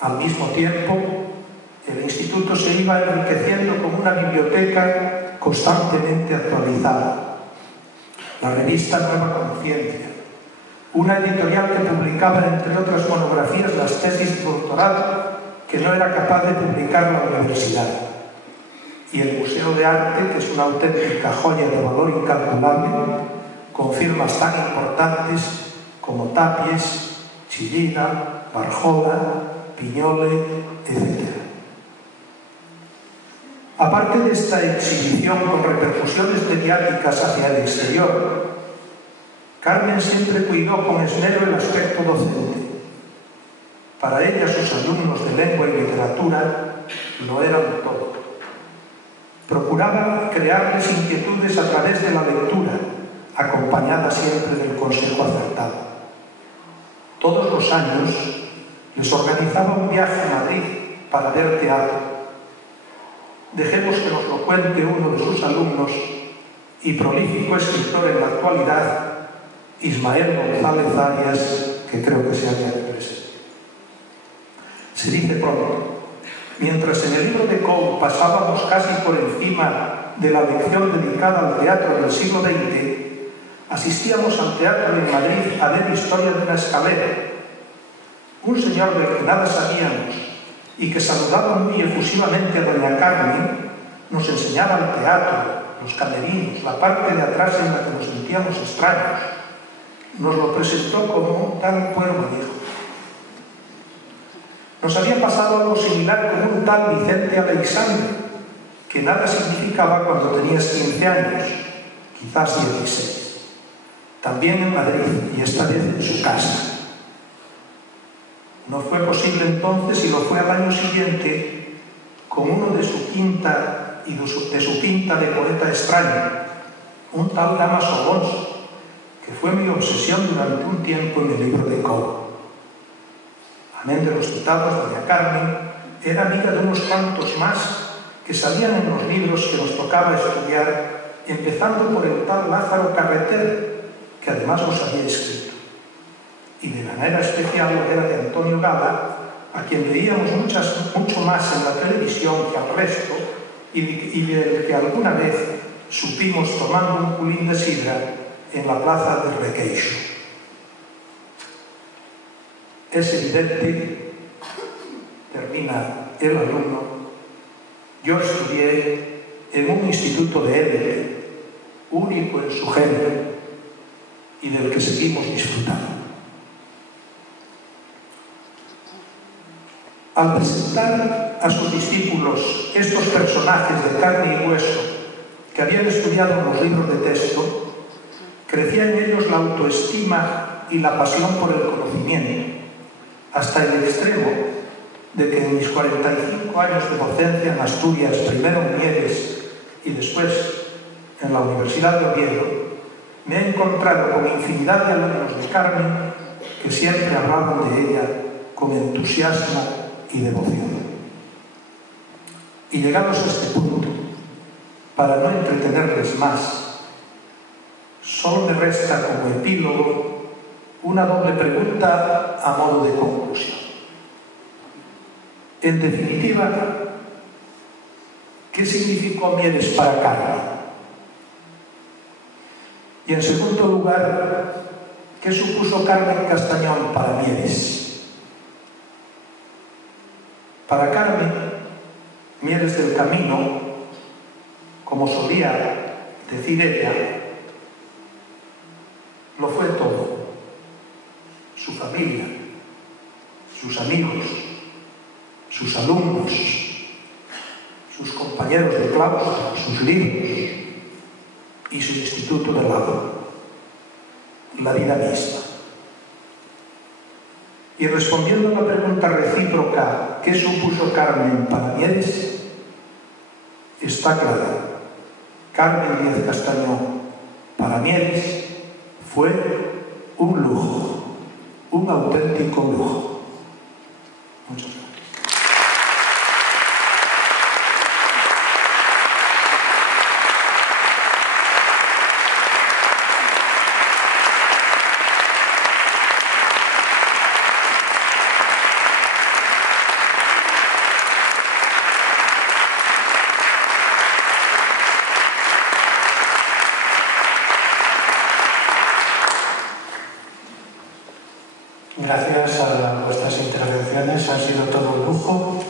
Al mismo tiempo, el instituto se iba enriqueciendo con una biblioteca constantemente actualizada. La revista Nueva Conciencia, una editorial que publicaba, entre otras monografías, las tesis de doctorado que no era capaz de publicar la universidad, y el Museo de Arte, que es una auténtica joya de valor incalculable, con firmas tan importantes como Tapies, Chillida, Barjola, Piñole, etc. Aparte de esta exhibición con repercusiones mediáticas hacia el exterior, Carmen siempre cuidó con esmero el aspecto docente. Para ella, sus alumnos de lengua y literatura lo eran todo. Procuraba crearles inquietudes a través de la lectura, acompañada siempre del consejo acertado. Todos los años les organizaba un viaje a Madrid para ver teatro. Dejemos que nos lo cuente uno de sus alumnos y prolífico escritor en la actualidad, Ismael González Arias, que creo que se halla de presente. Se dice pronto, mientras en el libro de Coe pasábamos casi por encima de la lección dedicada al teatro del siglo XX, asistíamos al teatro en Madrid a ver Historia de una escalera. Un señor del que nada sabíamos y que saludaba muy efusivamente a doña Carmen, nos enseñaba el teatro, los camerinos, la parte de atrás en la que nos sentíamos extraños. Nos lo presentó como un tal cuervo viejo. Nos había pasado algo similar con un tal Vicente Aleixandre, que nada significaba cuando tenías 15 años, quizás 16. También en Madrid, y esta vez en su casa. No fue posible entonces, y lo fue al año siguiente, con uno de su quinta y de su pinta de poeta extraño, un tal Damaso Alonso, que fue mi obsesión durante un tiempo en el libro de Coe. Amén de los citados, doña Carmen era amiga de unos cuantos más que salían en los libros que nos tocaba estudiar, empezando por el tal Lázaro Carreter, que además los había escrito. Y de manera especial lo era de Antonio Gala, a quien veíamos mucho más en la televisión que al resto, y del que alguna vez supimos tomando un culín de sidra en la plaza de Requeixo. Es evidente, termina el alumno, yo estudié en un instituto de élite, único en su género, y del que seguimos disfrutando. Al presentar a sus discípulos estos personajes de carne y hueso que habían estudiado en los libros de texto, crecía en ellos la autoestima y la pasión por el conocimiento, hasta el extremo de que en mis 45 años de docencia en Asturias, primero en Mieres y después en la Universidad de Oviedo, me he encontrado con infinidad de alumnos de Carmen que siempre hablaban de ella con entusiasmo y devoción. Y llegados a este punto, para no entretenerles más, solo me resta como epílogo una doble pregunta a modo de conclusión. En definitiva, ¿qué significó Mieres para Carmen? Y en segundo lugar, ¿qué supuso Carmen Castañón para Mieres? Para Carmen, Mieres del Camino, como solía decir ella, lo fue todo. Su familia, sus amigos, sus alumnos, sus compañeros de claustro, sus libros y su instituto de lado, la vida misma. Y respondiendo a la pregunta recíproca ¿qué supuso Carmen para Mieres? Está claro. Carmen Díaz Castañón para Mieres fue un lujo, un auténtico lujo. Muchas gracias. Gracias a vuestras intervenciones, ha sido todo un lujo.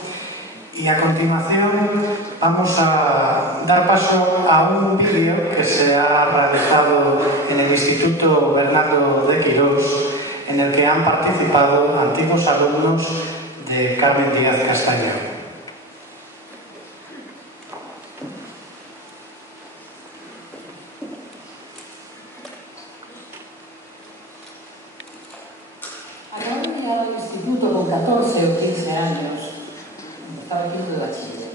Y a continuación vamos a dar paso a un vídeo que se ha realizado en el Instituto Bernardo de Quirós, en el que han participado antiguos alumnos de Carmen Díaz Castañón. Acabo de llegar al instituto con 14 o 15 años. Estaba aquí de bachiller.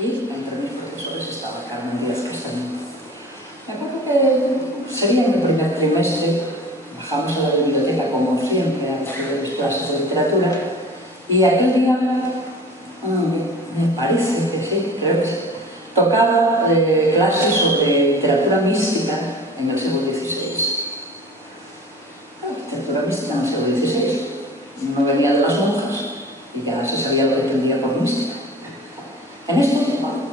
Y entre mis profesores estaba Carmen Díaz Castañón. Me acuerdo que sería en el primer trimestre, bajamos a la biblioteca como siempre a las clases de literatura, y aquel día me parece que sí, creo que sí, tocaba clases sobre literatura mística en el siglo XVI. Literatura mística en el siglo XVI. No venía de las monjas y ya se sabía lo que entendía por mística. En esto,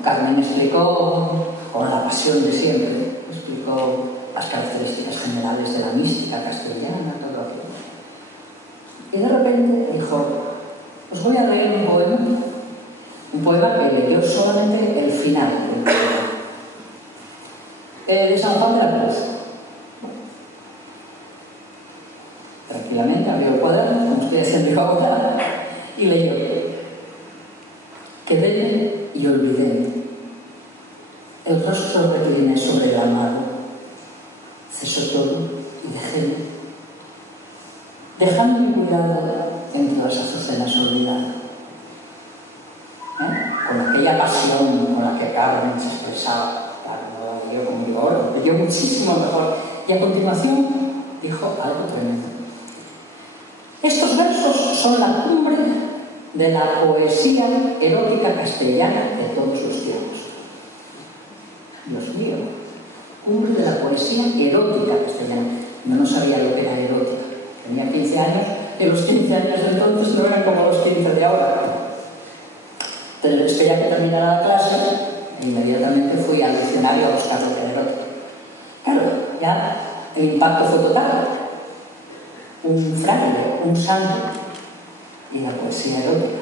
Carmen explicó, con la pasión de siempre, explicó las características generales de la mística castellana, todo lo que... Y de repente dijo, os voy a leer un poema que leyó solamente el final del poema, de San Juan de la Cruz. Tranquilamente abrió el cuaderno, como estoy haciendo ahora, y leyó: quedé y olvidé, el rostro recliné sobre el amado, cesó todo y dejéme, dejando mi cuidado entre las azucenas olvidadas. Con aquella pasión con la que Carmen se expresaba, claro, no yo como digo ahora, lo leyó muchísimo mejor, y a continuación dijo algo tremendo. Estos versos son la cumbre de la poesía erótica castellana de todos los tiempos. Dios mío, cumbre de la poesía erótica castellana. Yo no sabía lo que era erótica. Tenía 15 años, y los 15 años de entonces no eran como los 15 de ahora. Entonces esperé a que terminara la clase e inmediatamente fui al diccionario a buscar lo que era erótica. Claro, ya el impacto fue total. Un fraile, un santo y la poesía erótica.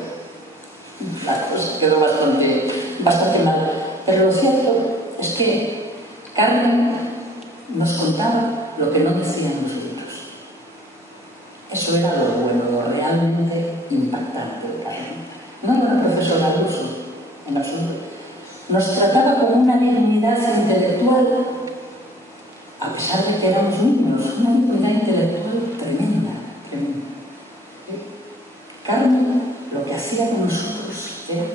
La cosa quedó bastante mal. Pero lo cierto es que Carmen nos contaba lo que no decían los libros. Eso era lo bueno, lo realmente impactante de Carmen. No era una profesora al uso, en absoluto. Nos trataba con una dignidad intelectual, a pesar de que éramos niños, una dignidad intelectual tremenda, tremenda. Carmen lo que hacía con nosotros era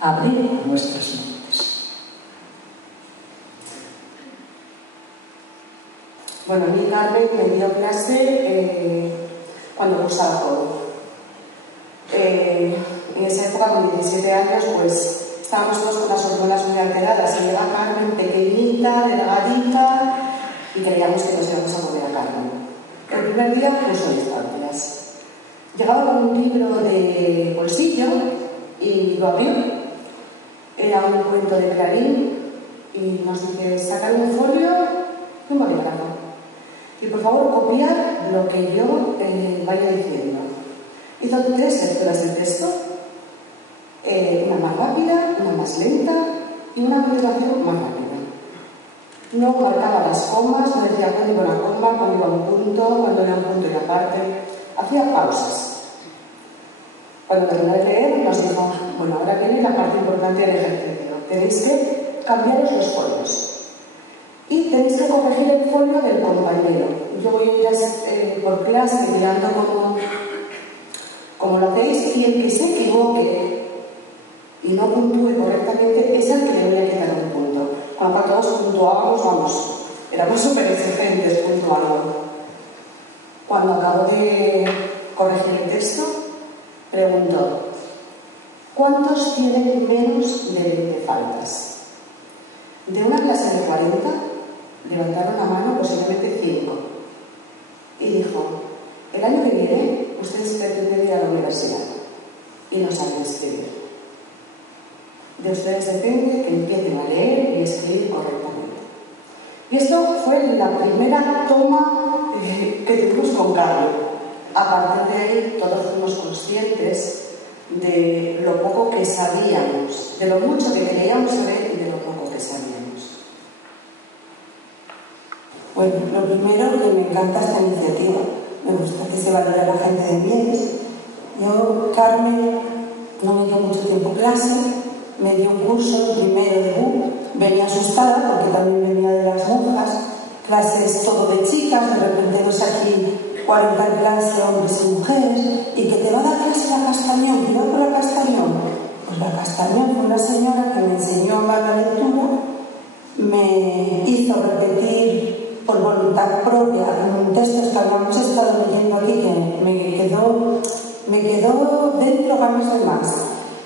abrir nuestras mentes. Bueno, a mí Carmen me dio clase cuando cursaba joven. En esa época, con 17 años, pues estábamos todos con las hormonas muy alteradas. Y llega Carmen pequeñita, delgadita, y creíamos que nos íbamos a poner a Carmen. El primer día puso distancias. Llegaba con un libro de bolsillo y lo abrió. Era un cuento de Clarín y nos dice: sacar un folio y un bolígrafo. Y por favor copiar lo que yo vaya diciendo. Hizo 3 lecturas del texto, una más rápida, una más lenta y una continuación más rápida. No marcaba las comas, no decía cuándo iba una coma, cuándo iba un punto, cuándo era un punto y aparte. Hacía pausas. Cuando terminó de leer nos dijo: bueno, ahora viene la parte importante del ejercicio. Tenéis que cambiaros los folios. Y tenéis que corregir el folio del compañero. Yo voy a ir por clase mirando cómo lo hacéis, y el que se equivoque y no puntúe correctamente es el que le voy a quitar un punto. Con lo cual todos puntuábamos, vamos, éramos súper exigentes puntuando. Cuando acabó de corregir el texto, preguntó: ¿cuántos tienen menos de 20 faltas? De una clase de 40, levantaron la mano posiblemente 5. Y dijo: el año que viene ustedes pretenden ir a la universidad y no saben escribir. De ustedes depende que empiecen a leer y escribir correctamente. Y esto fue la primera toma que tuvimos con Carmen. a partir de ahí todos fuimos conscientes de lo poco que sabíamos, de lo mucho que queríamos saber y de lo poco que sabíamos. Bueno, lo primero, que me encanta esta iniciativa. Me gusta que se valore a la gente de Mieres. Yo, Carmen, no me dio mucho tiempo clase, me dio un curso primero de BU, venía asustada porque también venía de las monjas, clases todo de chicas, de repente dos aquí, 40 en clase, hombres y mujeres, y que te va a dar clase la Castañón, cuidado con la Castañón. Pues la Castañón fue una señora que me enseñó más la lectura, me hizo repetir por voluntad propia textos que habíamos estado leyendo aquí, que me quedó dentro ganas de más.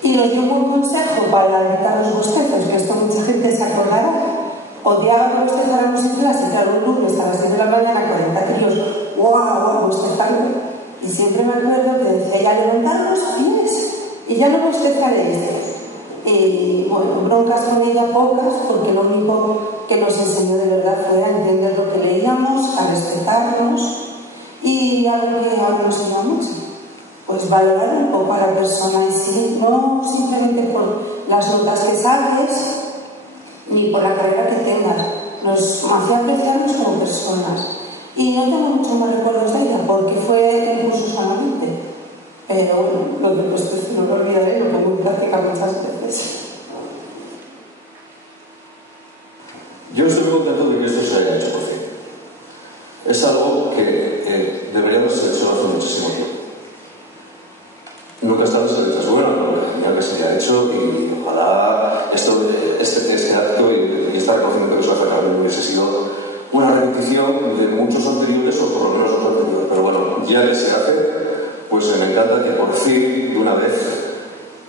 Y le dio un buen consejo para evitar los bostezos, que esto mucha gente se acordará. Odiaba que bostezáramos en clase, claro, un lunes a las 6 de la mañana, 40 kilos, ¡guau! Bostezando. Y siempre me acuerdo que decía, ya levantar los pies y ya no bostezaréis. Y bueno, broncas con ella pocas, porque lo único que nos enseñó de verdad fue a entender lo que leíamos, a respetarnos, y algo que ahora nos enseña mucho, pues valorar un poco a la persona en sí, no simplemente por las notas que saques ni por la carrera que tengas, nos hacía apreciarnos como personas. Y no tengo muchos más recuerdos de ella porque fue un curso solamente, pero bueno, lo que pues no lo olvidaré, lo pongo en práctica muchas veces. Yo estoy muy contento de que esto se haya hecho por fin. Es algo que deberíamos haber hecho hace muchísimo tiempo. Nunca estaba en esa bueno, pero genial que se haya hecho, y ojalá este acto y esta reconocimiento que se va a sacar no hubiese sido una repetición de muchos anteriores, o por lo menos los anteriores. Pero bueno, ya que se hace, pues me encanta que por fin, de una vez,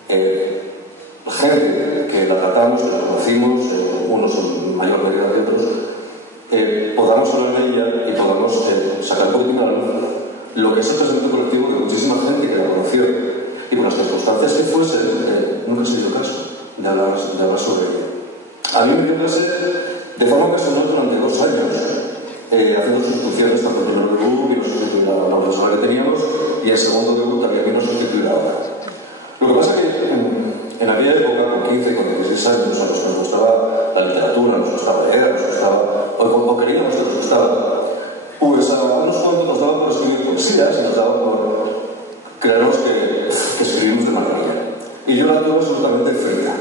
gente que la tratamos, que la conocimos, unos son mayor de edad que otros, podamos hablar de ella y podamos sacar por fin a la luz lo que es el pensamiento colectivo de muchísima gente que la conoció, y con las circunstancias que fuese, nunca se dio caso de hablar sobre ella. A mí me dio clase de forma ocasional durante 2 años, haciendo sustituciones tanto en primero de U, que nos sustituyó la profesora que teníamos, y en segundo de U también que nos sustituyó ahora. Lo que pasa es que en aquella época, con 15, con 16 años, nos gustaba la literatura, nos gustaba leer, nos gustaba, o queríamos que nos gustaba, pues a unos cuantos nos daba por escribir poesías y nos daba por creernos que escribimos de maravilla. Y yo la tuve absolutamente frita.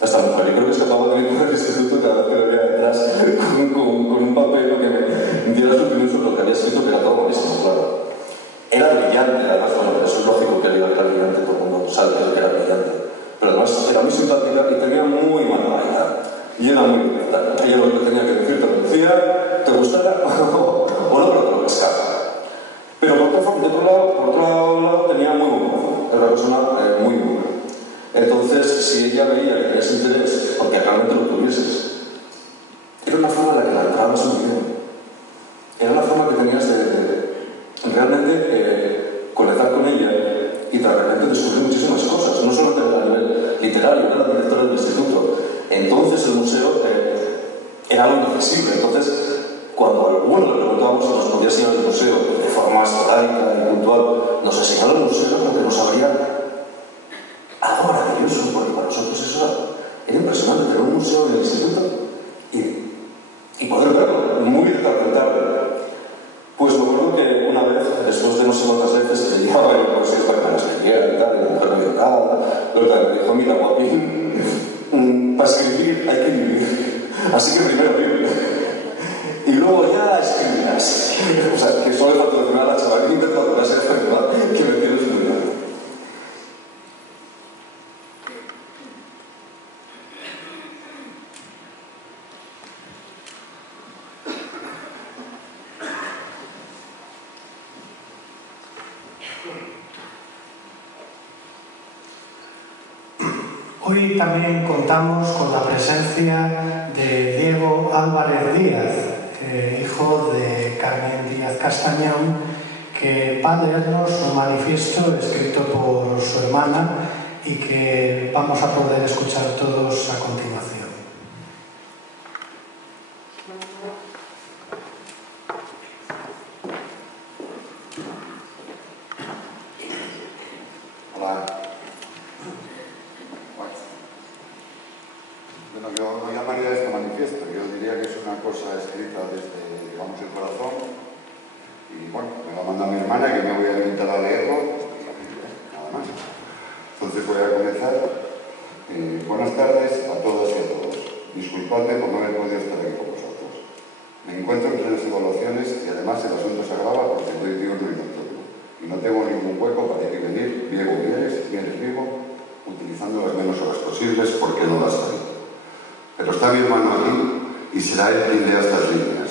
Hasta mujer, yo creo que escapaba de mi del instituto cada vez que lo veía detrás con un papel que me diera su opinión sobre lo que había escrito, que era todo buenísimo, claro. Era brillante, además, bueno, eso es lógico que era brillante, todo el mundo sabe que era brillante. Pero además era muy simpática y tenía muy mala manera. Y era muy directa. Ella lo que tenía que decir te lo decía, te gustara o no, pero te lo pescaba. Pero por otro lado tenía muy buen humor. Era una persona muy buena. Entonces, si ella veía que tenías interés, porque realmente lo tuvieses, era una forma en la que la entrabas muy bien. Era una forma que tenías de realmente conectar con ella y de repente descubrir muchísimas cosas, no solo a nivel literario, era la directora del instituto. Entonces el museo era algo inaccesible. Entonces, cuando a alguno le preguntábamos si nos podía enseñar el museo de forma esporádica y puntual, nos enseñaba el museo porque nos abría algo maravilloso, porque para nosotros eso era impresionante, tener un museo en el instituto y poder verlo muy tarde. Pues me acuerdo que una vez, después de no sé cuántas veces que llegaba el poesía para que me las leyera y tal, y la mujer no vio nada, luego me dijo, mira, guapín, para escribir hay que vivir, así que primero vive y luego ya escribirás. O sea, que solo le falta decir a la chavalita cuando la sepa que me tienes muy bien. Hoy también contamos con la presencia de Diego Álvarez Díaz, hijo de Carmen Díaz Castañón, que va a leernos un manifiesto escrito por su hermana y que vamos a poder escuchar todos a continuación. bueno, me lo manda mi hermana, que me voy a limitar a leerlo, nada más. Entonces voy a comenzar. Buenas tardes a todas y a todos. Disculpadme por no haber podido estar aquí con vosotros. Me encuentro en plenas evaluaciones y además el asunto se agrava porque estoy diurno y nocturno. Y no tengo ningún hueco para ir y venir, Viego Mieres, Mieres Vigo, utilizando las menos horas posibles porque no las hay. Pero está mi hermano aquí y será él quien lea estas líneas.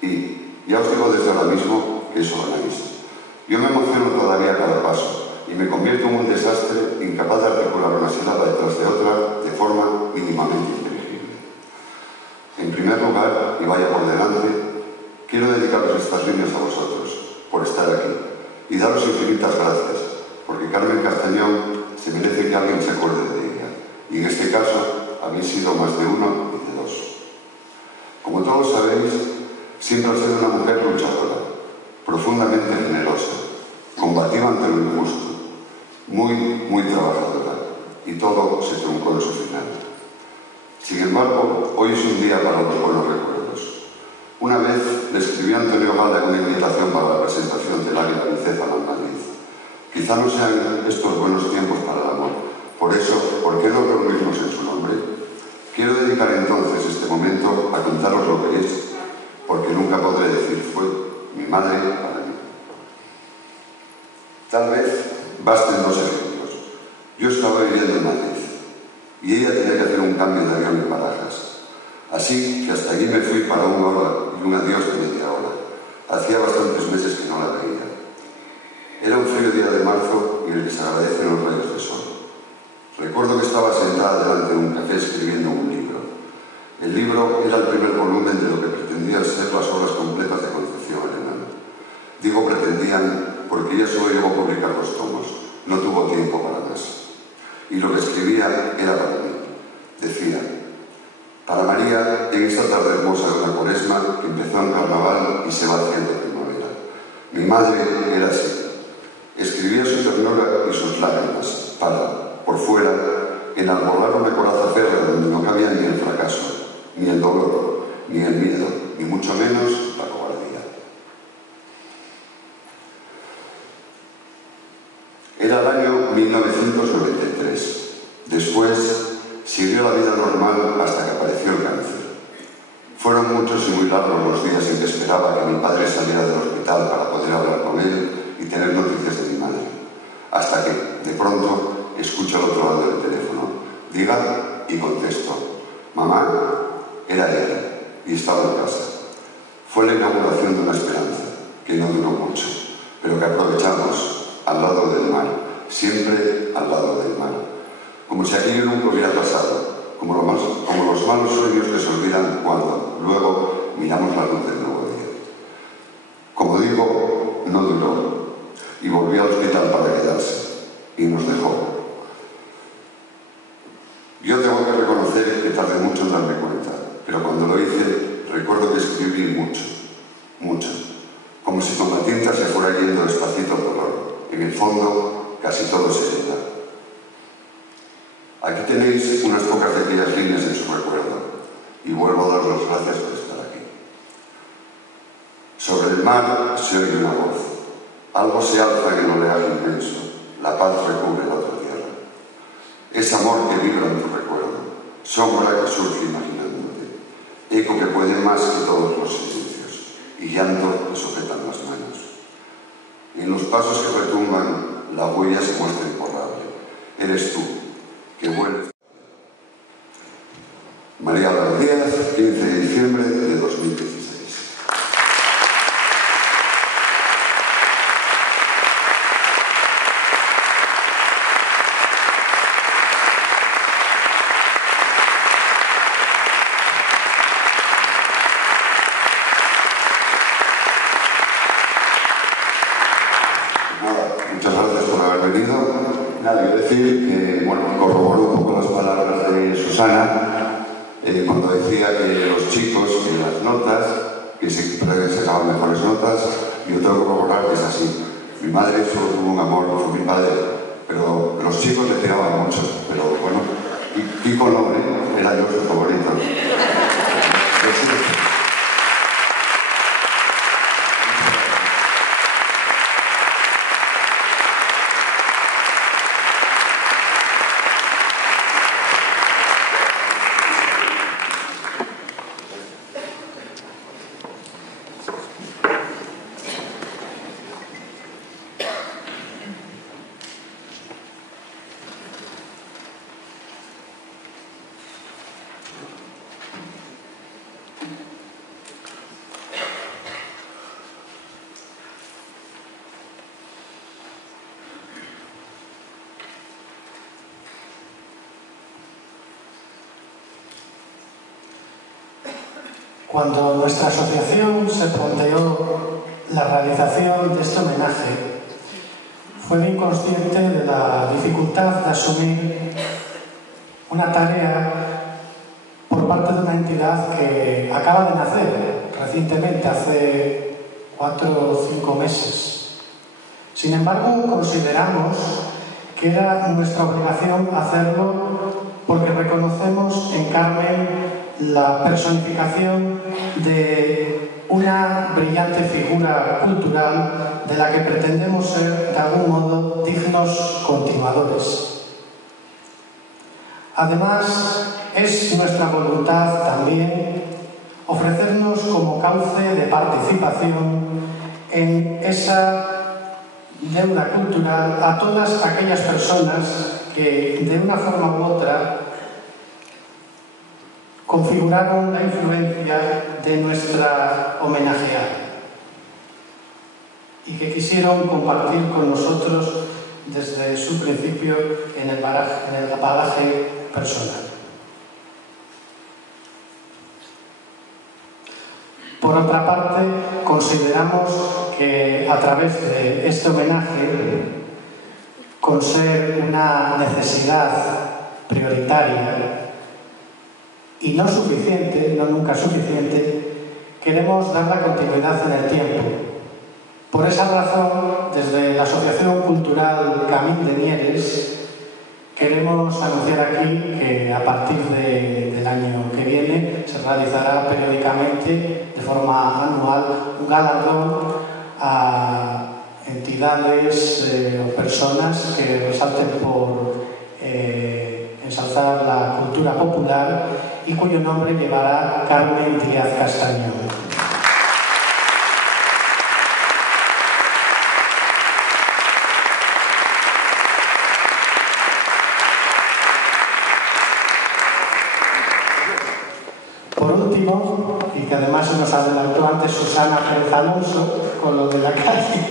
Y ya os digo desde ahora mismo que eso ganáis. Yo me emociono todavía a cada paso y me convierto en un desastre incapaz de articular una sílaba detrás de otra de forma mínimamente inteligible. En primer lugar, y vaya por delante, quiero dedicaros estas líneas a vosotros por estar aquí y daros infinitas gracias, porque Carmen Castañón se merece que alguien se acuerde de ella, y en este caso habéis sido más de uno y de dos. Como todos sabéis, siempre ha sido una mujer luchadora, profundamente generosa, combativa ante lo injusto, muy trabajadora, y todo se truncó en su final. Sin embargo, hoy es un día para los buenos recuerdos. Una vez le escribí a Antonio Gala una invitación para la presentación del Águila Bicéfala en Madrid. Quizá no sean estos buenos tiempos para el amor. Por eso, ¿por qué no reunirnos en su nombre? Quiero dedicar entonces este momento a contaros lo que es, porque nunca podré decir fue mi madre para mí. Tal vez basten dos ejemplos. Yo estaba viviendo en Madrid y ella tenía que hacer un cambio de avión en Barajas. Así que hasta allí me fui para una hora y un adiós de media hora. Hacía bastantes meses que no la veía. Era un frío día de marzo y el que se agradecen los rayos de sol. Recuerdo que estaba sentada delante de un café escribiendo un libro. El libro era el primer volumen de lo que pretendían ser las obras completas de Concepción Arenal. Digo pretendían porque ella solo llegó a publicar 2 tomos. No tuvo tiempo para más. Y lo que escribía era para mí. Decía: para María, en esta tarde hermosa de una cuaresma que empezó en carnaval y se va haciendo primavera. Mi madre era así. Escribía su ternura y sus lágrimas para, por fuera, enarbolar una coraza férrea donde no cabía ni el fracaso, ni el dolor, ni el miedo, ni mucho menos la cobardía. Era el año 1993. Después siguió la vida normal hasta que apareció el cáncer. Fueron muchos y muy largos los días en que esperaba que mi padre saliera del hospital para poder hablar con él y tener noticias de mi madre. Hasta que, de pronto, escucho al otro lado del teléfono. Diga, y contesto. Mamá, era ella, y estaba en casa. Fue la inauguración de una esperanza, que no duró mucho, pero que aprovechamos al lado del mar, siempre al lado del mar. Como si aquello nunca hubiera pasado, como los malos sueños que se olvidan cuando, luego, miramos la luz del nuevo día. Como digo, no duró, y volví al hospital para quedarse, y nos dejó. Yo tengo que reconocer que tardé mucho en darme cuenta, pero cuando lo hice, recuerdo que escribí mucho, como si con la tinta se fuera yendo despacito el dolor. En el fondo, casi todo se queda. Aquí tenéis unas pocas de aquellas líneas en su recuerdo, y vuelvo a daros las gracias por estar aquí. Sobre el mar se oye una voz. Algo se alza en el oleaje inmenso. La paz recubre la otra tierra. Es amor que vibra en tu recuerdo, sombra que surge imaginándote, eco que puede más que todos los silencios, y llanto que sujetan las manos. En los pasos que retumban, la huella se muestra imborrable. Eres tú, que vuelves. María Álvarez Díaz, 15 de diciembre de 2016. Muchas gracias por haber venido. Nada, quiero decir que, bueno, corroboro un poco las palabras de Susana cuando decía que los chicos, que las notas, que se sacaban mejores notas. Yo tengo que corroborar que es así. Mi madre solo tuvo un amor por mi padre, pero los chicos le tiraban mucho. Pero bueno, Kiko no, era yo su favorito. Cuando nuestra asociación se planteó la realización de este homenaje, fue bien consciente de la dificultad de asumir una tarea por parte de una entidad que acaba de nacer recientemente, hace 4 o 5 meses. Sin embargo, consideramos que era nuestra obligación hacerlo porque reconocemos en Carmen la personificación de una brillante figura cultural de la que pretendemos ser, de algún modo, dignos continuadores. Además, es nuestra voluntad también ofrecernos como cauce de participación en esa deuda cultural a todas aquellas personas que, de una forma u otra, configuraron la influencia de nuestra homenajeada y que quisieron compartir con nosotros desde su principio en el bagaje personal. Por otra parte, consideramos que a través de este homenaje, con ser una necesidad prioritaria y no suficiente, no nunca suficiente, queremos dar la continuidad en el tiempo. Por esa razón, desde la Asociación Cultural Camín de Mieres, queremos anunciar aquí que a partir del año que viene se realizará periódicamente, de forma anual, un galardón a entidades o personas que resalten por ensalzar la cultura popular y cuyo nombre llevará Carmen Díaz Castañón. Por último, y que además se nos adelantó antes Susana Pérez Alonso con lo de la calle,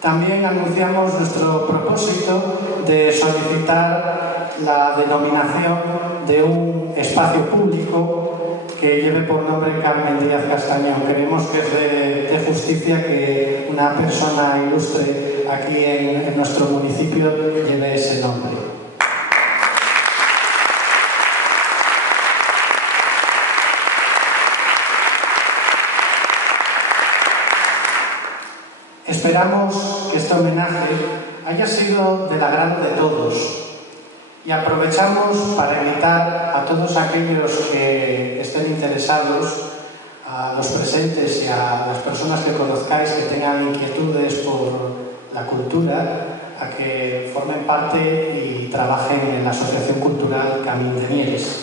también anunciamos nuestro propósito de solicitar la denominación de un espacio público que lleve por nombre Carmen Díaz Castañón. Creemos que es de justicia que una persona ilustre aquí en nuestro municipio lleve ese nombre. Esperamos que este homenaje haya sido del agrado de todos y aprovechamos para invitar a todos aquellos que estén interesados, a los presentes y a las personas que conozcáis que tengan inquietudes por la cultura, a que formen parte y trabajen en la Asociación Cultural Camín de Mieres.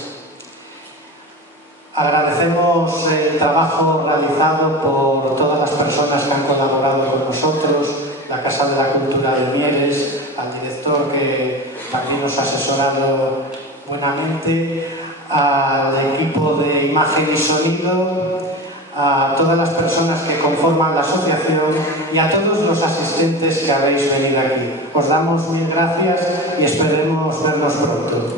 Agradecemos el trabajo realizado por todas las personas que han colaborado con nosotros, la Casa de la Cultura de Mieres, al director que también nos ha asesorado buenamente, al equipo de imagen y sonido, a todas las personas que conforman la asociación y a todos los asistentes que habéis venido aquí. Os damos mil gracias y esperemos vernos pronto.